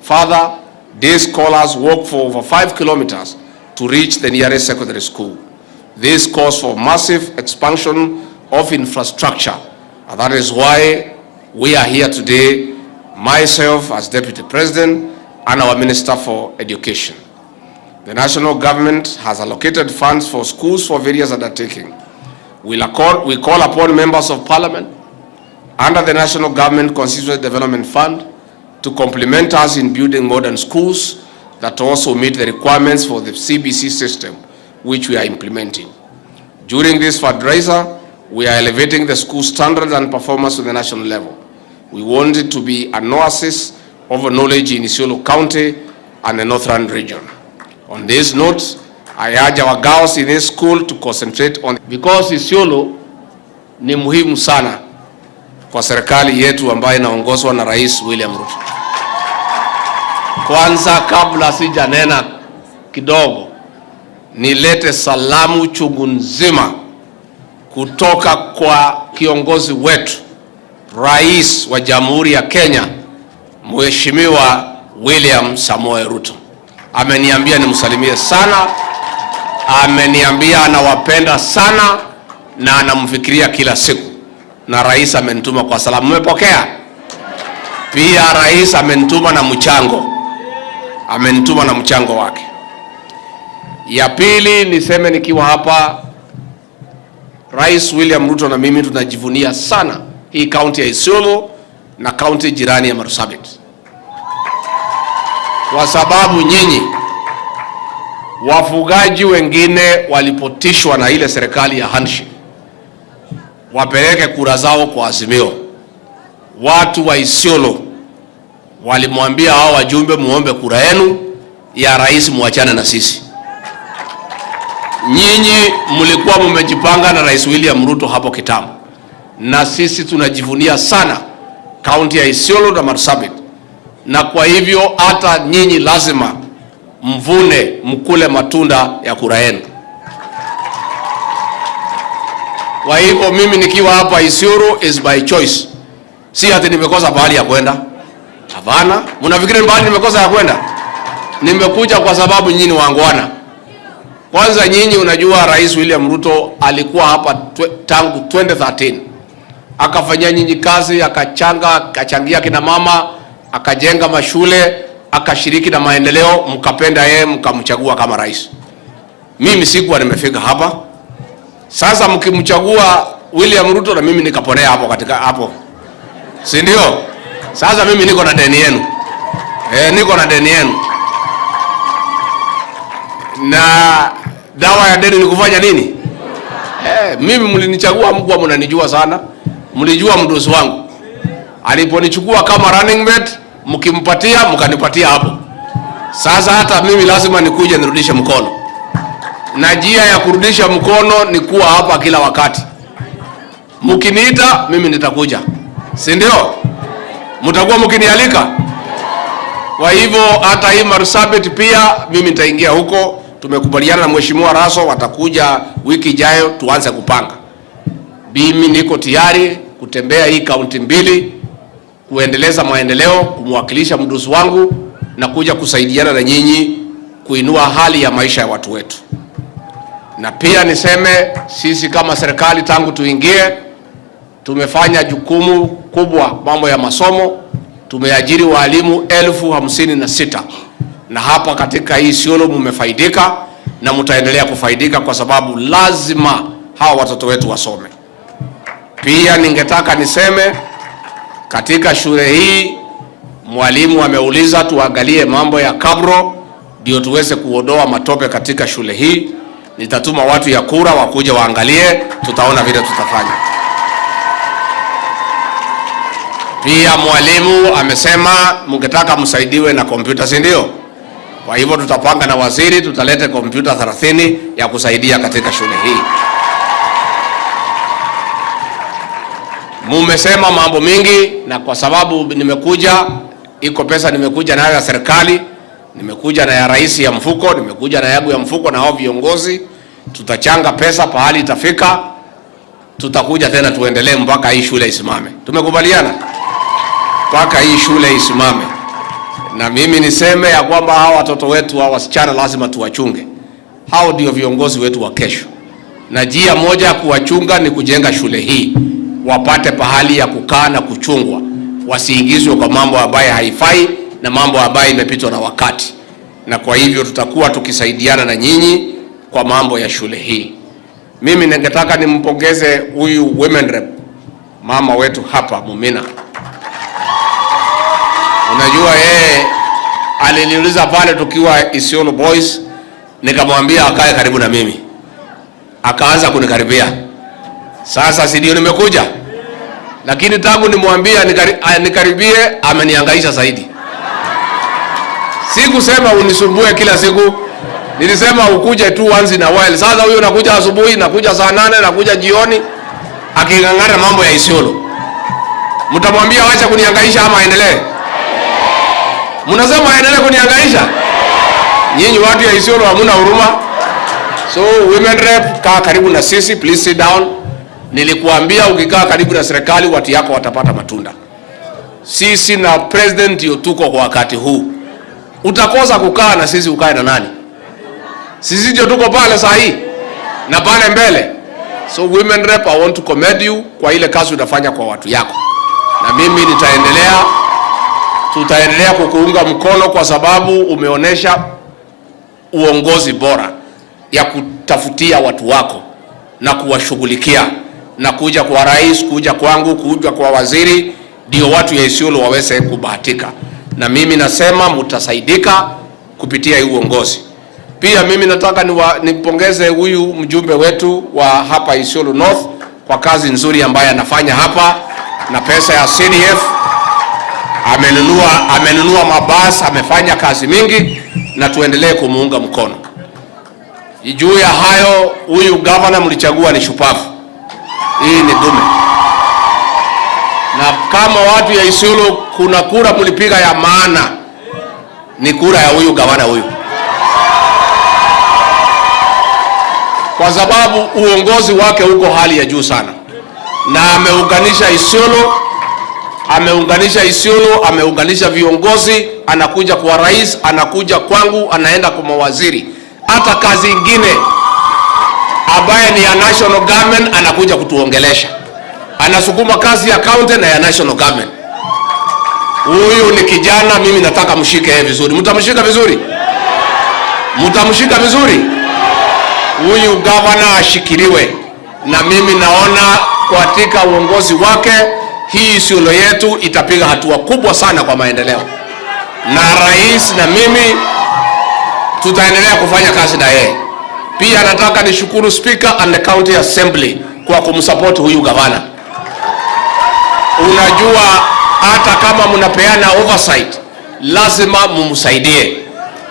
Further, day scholars walk for over 5 kilometers to reach the nearest secondary school. This calls for massive expansion of infrastructure, and that is why we are here today, myself as Deputy President and our Minister for Education. The national government has allocated funds for schools for various undertakings. We call upon members of Parliament under the National Government Constituency Development Fund to complement us in building modern schools that also meet the requirements for the CBC system, which we are implementing. During this fundraiser, we are elevating the school standards and performance to the national level. We want it to be an oasis of knowledge in Isiolo County and the Northern region. On this note, I urge our girls in this school to concentrate on, because Isiolo ni muhimu sana kwa serikali yetu ambayo inaongozwa na Rais William Ruto. Kwanza, kabla sijanena kidogo, nilete salamu chungu nzima kutoka kwa kiongozi wetu, Rais wa Jamhuri ya Kenya, Mheshimiwa William Samoei Ruto. Ameniambia nimsalimie sana, ameniambia anawapenda sana na anamfikiria kila siku. Na Rais amenituma kwa salamu. Mmepokea? Pia Rais amenituma na mchango. Amenituma na mchango wake. Ya pili, niseme nikiwa hapa, Rais William Ruto na mimi tunajivunia sana hii kaunti ya Isiolo na kaunti jirani ya Marsabit. Kwa sababu nyinyi wafugaji wengine walipotishwa na ile serikali ya handshake wapeleke kura zao kwa Azimio. Watu wa Isiolo walimwambia hao wajumbe, muombe kura yenu ya rais, muachane na sisi. Nyinyi mlikuwa mmejipanga na Rais William Ruto hapo kitambo. na sisi tunajivunia sana kaunti ya Isiolo na Marsabit, na kwa hivyo hata nyinyi lazima mvune, mkule matunda ya kura yenu. Kwa hivyo mimi nikiwa hapa Isiolo is by choice. Si ati nimekosa bahali ya kwenda. Hapana, mnafikiri bahali nimekosa ya kwenda? Nimekuja kwa sababu nyinyi wangwana. Kwanza nyinyi unajua Rais William Ruto alikuwa hapa tangu 2013. Akafanya nyinyi kazi, akachangia kina mama, akajenga mashule, akashiriki na maendeleo, mkapenda yeye, mkamchagua kama rais. Mimi sikuwa nimefika hapa. Sasa mkimchagua William Ruto na mimi nikaponea hapo katika hapo. Si ndio? Sasa mimi niko na deni yenu. Niko na deni yenu. Na dawa ya deni ni kufanya nini? Mimi mlinichagua, mkuu mnanijua sana. Mlijua mdosi wangu. Aliponichukua kama running mate, mkimpatia, mkanipatia hapo. Sasa hata mimi lazima nikuje nirudishe mkono. Na njia ya kurudisha mkono ni kuwa hapa kila wakati. Mkiniita, mimi nitakuja. Si ndio? Mtakuwa mkinialika? Kwa hivyo hata hii Marsabit pia mimi nitaingia huko. Tumekubaliana na Mheshimiwa Raso watakuja wiki ijayo tuanze kupanga. Mimi niko tayari kutembea hii kaunti mbili, kuendeleza maendeleo, kumwakilisha mdosi wangu na kuja kusaidiana na nyinyi kuinua hali ya maisha ya watu wetu. Na pia niseme sisi kama serikali tangu tuingie tumefanya jukumu kubwa mambo ya masomo. Tumeajiri walimu 56,000 na hapa katika hii Isiolo mmefaidika na mtaendelea kufaidika kwa sababu lazima hawa watoto wetu wasome. Pia ningetaka niseme katika shule hii mwalimu ameuliza tuangalie mambo ya kabro ndio tuweze kuondoa matope katika shule hii. Nitatuma watu ya kura wakuja waangalie, tutaona vile tutafanya. Pia mwalimu amesema mngetaka msaidiwe na kompyuta, si ndio? Kwa hivyo tutapanga na waziri, tutalete kompyuta 30 ya kusaidia katika shule hii. Mumesema mambo mingi na kwa sababu nimekuja, iko pesa nimekuja nayo ya serikali, nimekuja na ya rais ya mfuko, nimekuja na yangu ya mfuko na hao viongozi, tutachanga pesa pahali itafika, tutakuja tena tuendelee mpaka hii shule isimame. Tumekubaliana? Mpaka hii shule isimame. Na mimi niseme ya kwamba hawa watoto wetu, hawa wasichana lazima tuwachunge. Hao ndio viongozi wetu wa kesho. Na njia moja ya kuwachunga ni kujenga shule hii. Wapate pahali ya kukaa na kuchungwa. Wasiingizwe kwa mambo ambayo haifai na mambo ambayo imepitwa na wakati. Na kwa hivyo tutakuwa tukisaidiana na nyinyi kwa mambo ya shule hii. Mimi ningetaka nimpongeze huyu women rep, mama wetu hapa Mumina. Unajua yeye aliniuliza pale tukiwa Isiolo Boys, nikamwambia akae karibu na mimi. Akaanza kunikaribia. Sasa si ndio nimekuja? Lakini tangu nimwambia nikaribie amenihangaisha zaidi. Sikusema unisumbue kila siku. Nilisema ukuje tu once in a while. Sasa huyo nakuja asubuhi, nakuja saa 8, nakuja jioni akingangana mambo ya Isiolo. Mtamwambia acha kunihangaisha ama aendelee? Mnasema aendelee kunihangaisha? Nyinyi watu ya Isiolo hamna huruma. So women rep, kaa karibu na sisi, please sit down. Nilikuambia ukikaa karibu na serikali watu yako watapata matunda. Sisi na president ndio tuko kwa wakati huu. Utakosa kukaa na sisi ukae na nani? Sisi ndio tuko pale saa hii na pale mbele. So women rep, I want to commend you kwa ile kazi unafanya kwa watu yako. Na mimi tutaendelea kukuunga mkono kwa sababu umeonesha uongozi bora ya kutafutia watu wako na kuwashughulikia na kuja kwa rais, kuja kwangu, kuja kwa waziri, ndio watu ya Isiolo waweze kubahatika. Na mimi nasema mtasaidika kupitia hii uongozi. Pia mimi nataka nipongeze huyu mjumbe wetu wa hapa Isiolo North kwa kazi nzuri ambayo anafanya hapa na pesa ya CDF. Amenunua mabasi, amefanya kazi mingi na tuendelee kumuunga mkono. Juu ya hayo, huyu governor mlichagua ni shupavu. Hii ni dume. Na kama watu ya Isiolo kuna kura mlipiga ya maana, ni kura ya huyu gavana huyu. Kwa sababu uongozi wake uko hali ya juu sana. Na ameunganisha Isiolo, ameunganisha viongozi, anakuja kwa rais, anakuja kwangu, anaenda kwa mawaziri. Hata kazi ingine ambaye ni ya national government anakuja kutuongelesha. Anasukuma kazi ya county na ya national government. Huyu ni kijana, mimi nataka mshike yeye vizuri. Mtamshika vizuri? Mtamshika vizuri? Huyu gavana ashikiliwe. Na mimi naona katika uongozi wake hii Isiolo yetu itapiga hatua kubwa sana kwa maendeleo. Na rais na mimi tutaendelea kufanya kazi na yeye. Pia nataka nishukuru Speaker and the County Assembly kwa kumsupport huyu gavana. Unajua hata kama mnapeana oversight, lazima mumsaidie.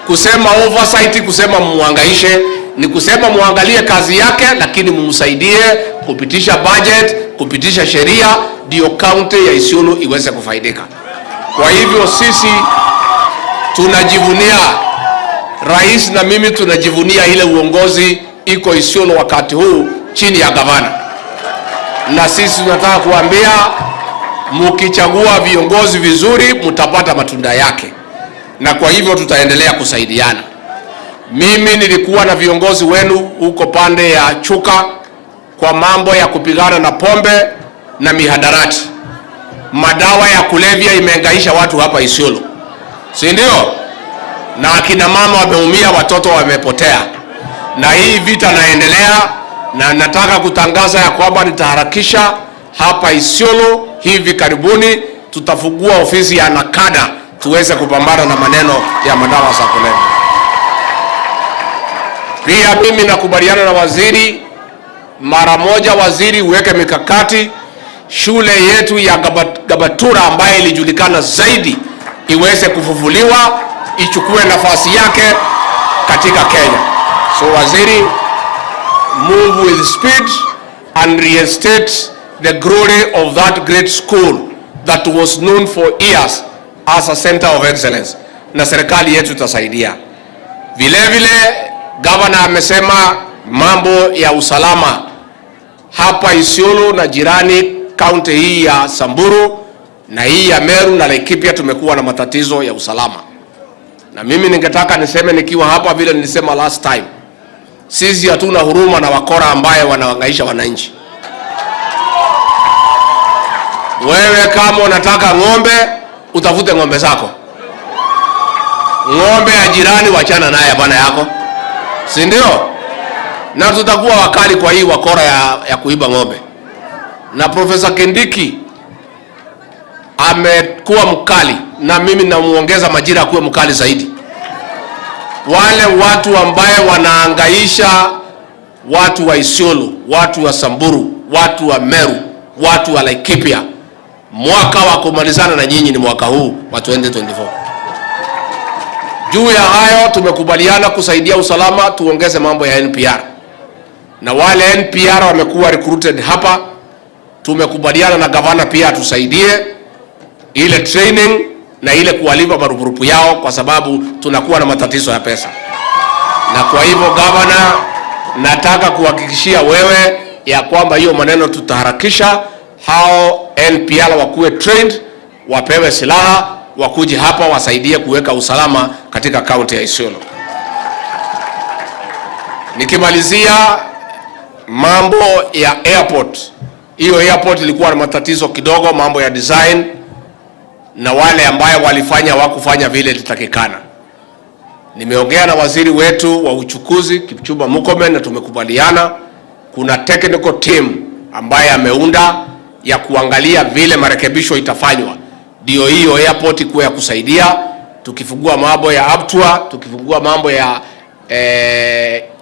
Kusema oversight, kusema muangaishe, ni kusema muangalie kazi yake, lakini mumsaidie kupitisha budget, kupitisha sheria, ndio county ya Isiolo iweze kufaidika. Kwa hivyo sisi tunajivunia, rais na mimi tunajivunia ile uongozi iko Isiolo wakati huu chini ya gavana. Na sisi tunataka kuambia, mkichagua viongozi vizuri mtapata matunda yake. Na kwa hivyo tutaendelea kusaidiana. Mimi nilikuwa na viongozi wenu huko pande ya Chuka kwa mambo ya kupigana na pombe na mihadarati. Madawa ya kulevya imehangaisha watu hapa Isiolo, si ndio? Na akina mama wameumia, watoto wamepotea. Na hii vita naendelea, na nataka kutangaza ya kwamba nitaharakisha hapa Isiolo hivi karibuni tutafungua ofisi ya nakada tuweze kupambana na maneno ya madawa za kulevya. Pia mimi nakubaliana na waziri, mara moja waziri uweke mikakati shule yetu ya Gabatura ambaye ilijulikana zaidi iweze kufufuliwa, ichukue nafasi yake katika Kenya. So waziri, move with speed and reinstate the glory of that great school that was known for years as a center of excellence. Na serikali yetu itasaidia. Vile vile governor amesema mambo ya usalama hapa Isiolo na jirani county hii ya Samburu na hii ya Meru na Laikipia tumekuwa na matatizo ya usalama. Na mimi ningetaka niseme nikiwa hapa vile nilisema last time, sisi hatuna huruma na wakora ambaye wanahangaisha wananchi. Wewe kama unataka ng'ombe, utafute ng'ombe zako. Ng'ombe ya jirani wachana naye bwana yako, si ndio? Na tutakuwa wakali kwa hii wakora ya kuiba ng'ombe. Na Professor Kindiki amekuwa mkali, na mimi namuongeza majira kuwa mkali zaidi. Wale watu ambaye wanahangaisha watu wa Isiolo, watu wa Samburu, watu wa Meru, watu wa Laikipia, mwaka wa kumalizana na nyinyi ni mwaka huu wa 2024. Juu ya hayo tumekubaliana kusaidia usalama, tuongeze mambo ya NPR. Na wale NPR wamekuwa recruited hapa, tumekubaliana na gavana pia tusaidie ile training na ile kuwalipa marupurupu yao, kwa sababu tunakuwa na matatizo ya pesa. Na kwa hivyo gavana, nataka kuhakikishia wewe ya kwamba hiyo maneno tutaharakisha, hao NPR wakuwe trained, wapewe silaha, wakuje hapa wasaidie kuweka usalama katika county ya Isiolo. Nikimalizia mambo ya airport. Hiyo airport ilikuwa na matatizo kidogo, mambo ya design, na wale ambaye walifanya wakufanya vile litakikana. Nimeongea na waziri wetu wa uchukuzi Kipchumba Murkomen na tumekubaliana kuna technical team ambaye ameunda ya kuangalia vile marekebisho itafanywa. Ndio hiyo airport ikuwe ya kusaidia, tukifungua mambo ya Abtua, tukifungua mambo ya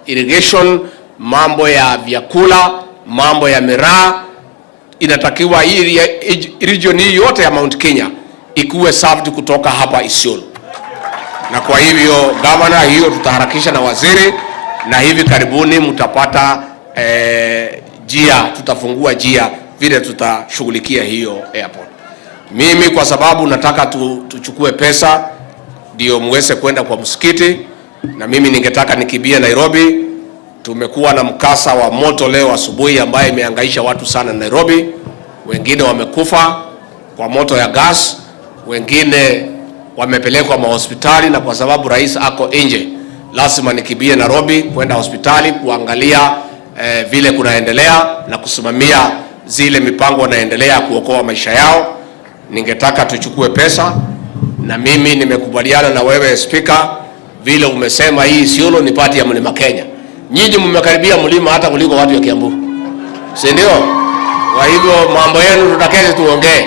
irrigation, mambo ya vyakula, mambo ya miraa, inatakiwa hii region hii yote ya Mount Kenya ikuwe served kutoka hapa Isiolo. Na kwa hivyo governor, hiyo tutaharakisha na waziri, na hivi karibuni mtapata tutafungua jia vile tutashughulikia hiyo airport. Mimi kwa sababu nataka tuchukue pesa ndio muweze kwenda kwa msikiti, na mimi ningetaka nikibie Nairobi. Tumekuwa na mkasa wa moto leo asubuhi ambaye imehangaisha watu sana Nairobi. Wengine wamekufa kwa moto ya gas, wengine wamepelekwa mahospitali, na kwa sababu rais ako nje lazima nikibie Nairobi kwenda hospitali kuangalia vile kunaendelea na kusimamia zile mipango inaendelea kuokoa maisha yao. Ningetaka tuchukue pesa, na mimi nimekubaliana na wewe Speaker, vile umesema hii Isiolo ni pati ya Mlima Kenya. Nyinyi mmekaribia mlima hata kuliko watu ya Kiambu, si ndio? Kwa hivyo mambo yenu tutaketi tuongee.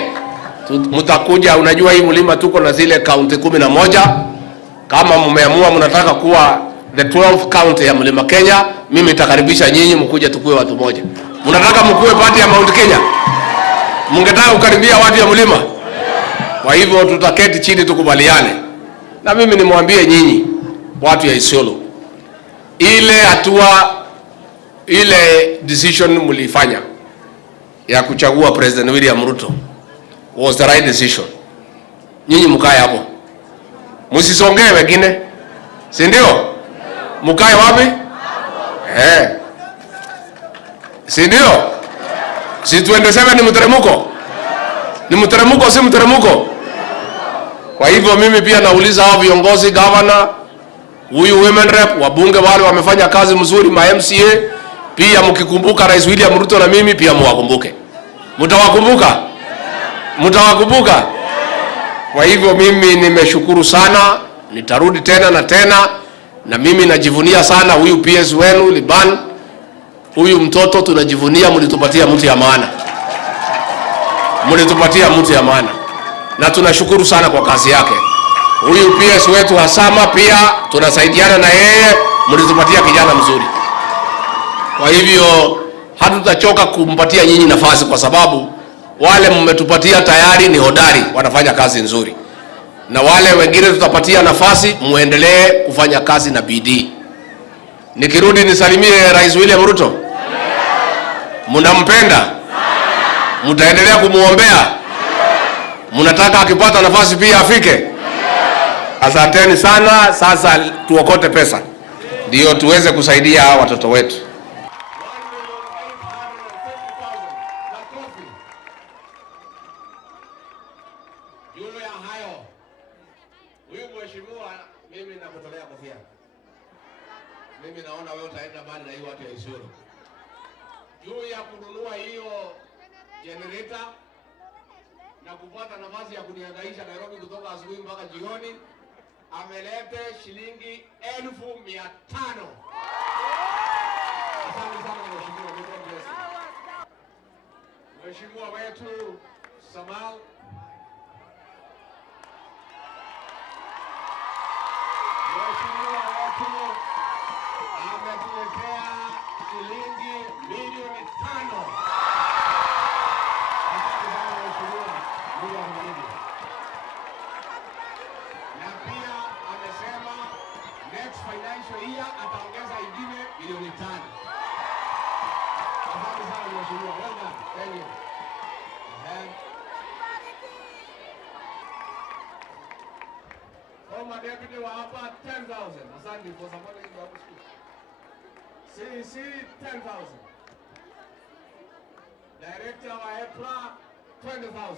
Mtakuja, unajua hii mlima tuko na zile kaunti 11. Kama mmeamua mnataka kuwa the 12th county ya Mlima Kenya, mimi nitakaribisha nyinyi mkuje tukue watu moja. Mnataka mkue pati ya Mount Kenya? Mngetaka kukaribia watu ya mlima? Kwa hivyo tutaketi chini tukubaliane. Na mimi nimwambie nyinyi watu ya Isiolo, ile hatua, ile decision mlifanya ya kuchagua President William Ruto was the right decision. Nyinyi mkae hapo, msisongee wengine, si ndio? Mkae wapi? Si ndio? Si 27 ni mteremko? Ni mteremko, si mteremko? Kwa hivyo mimi pia nauliza hao viongozi, governor, huyu women rep, wabunge wale wamefanya kazi mzuri, ma MCA pia mkikumbuka Rais William Ruto na mimi pia muwakumbuke. Mtawakumbuka? Mtawakumbuka? Kwa hivyo mimi nimeshukuru sana, nitarudi tena na tena, na mimi najivunia sana huyu PS wenu Liban. Huyu mtoto tunajivunia, mlitupatia mtu ya maana. Mlitupatia mtu ya maana. Na tunashukuru sana kwa kazi yake. Huyu PS wetu Hasama pia tunasaidiana na yeye, mlitupatia kijana mzuri. Kwa hivyo hatutachoka kumpatia nyinyi nafasi, kwa sababu wale mmetupatia tayari ni hodari, wanafanya kazi nzuri. Na wale wengine tutapatia nafasi, muendelee kufanya kazi na bidii. Nikirudi nisalimie Rais William Ruto. Mnampenda? Mtaendelea kumuombea? Mnataka akipata nafasi pia afike? Asanteni sana. Sasa tuokote pesa ndio tuweze kusaidia hawa watoto wetu. Mimi naona wewe utaenda mbali na hiyo watu ya Isiolo. Juu ya kununua hiyo generator na kupata nafasi ya kunihangaisha Nairobi kutoka asubuhi mpaka jioni, amelete shilingi 1,500. Asante sana mheshimiwa, mheshimiwa wetu Samal. Mheshimiwa wetu ametuletea shilingi milioni 5. Asante sana mheshimiwa, Mungu akubariki. Na pia amesema next financial year ataongeza ingine milioni 5. Asante sana mheshimiwa, well done. Thank you. Former deputy wa hapa 10,000. Asante for supporting the school. CC 10,000. Director wa EPRA 20,000.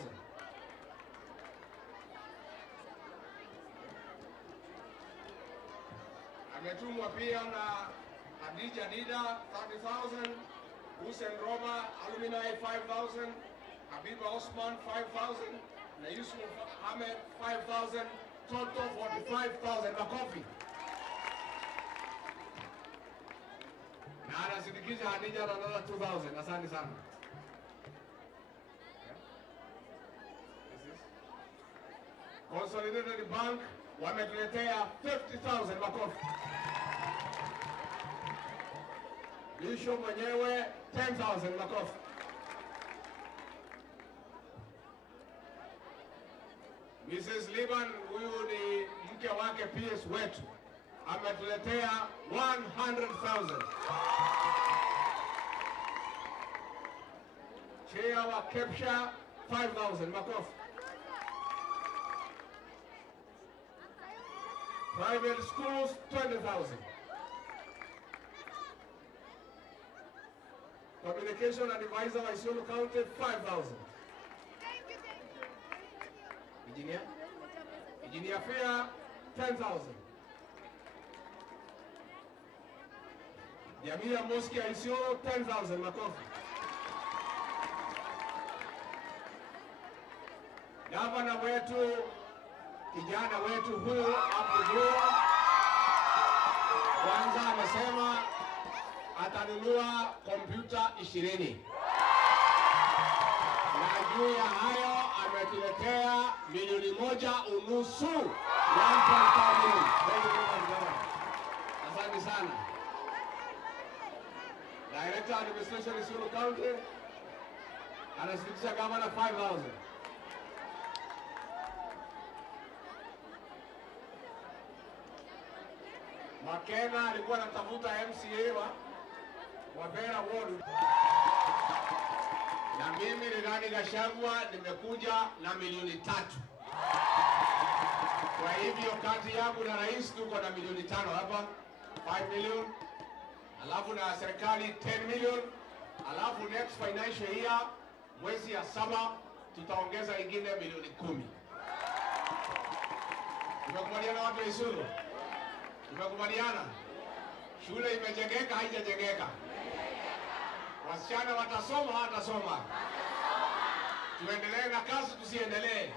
Ametumwa pia na Hadija Dida 30,000, Hussein Roma Alumni 5,000, Habiba Osman 5,000, na Yusuf Ahmed 5,000, total 45,000 makofi. Na anasindikiza Hadija na another 2,000. Asante sana. Consolidated Bank wametuletea 50,000 makofi. Bishop mwenyewe 10,000 makofi. Mrs. Liban, huyu ni mke wake PS wetu, ametuletea 100,000. Chair wa Kepsha 5,000 makofi. Private schools, 20,000. Communication advisor wa Isiolo County, 5,000. Engineer fare, 10,000. Jamii ya Mosque ya Isiolo, 10,000. Makofi. Gavana wetu, kijana wetu huyu Abdul kwanza amesema atanunua kompyuta 20. Na juu ya hayo ametuletea milioni 1.5 million. Asante sana. Director Administration Isiolo County anasikitisha gavana 5,000. Makena alikuwa anatafuta MCA wa Bera Ward. Na mimi Rigathi Gachagua nimekuja na milioni 3. Kwa hivyo kati yangu na rais tuko na milioni 5 hapa, 5 million. Alafu na serikali 10 million. Alafu next financial year mwezi ya 7 tutaongeza ingine milioni 10. Tumekubaliana watu wa Isiolo? Tumekubaliana? Shule imejengeka haijajengeka? Wasichana watasoma hawatasoma? Tuendelee na kazi tusiendelee?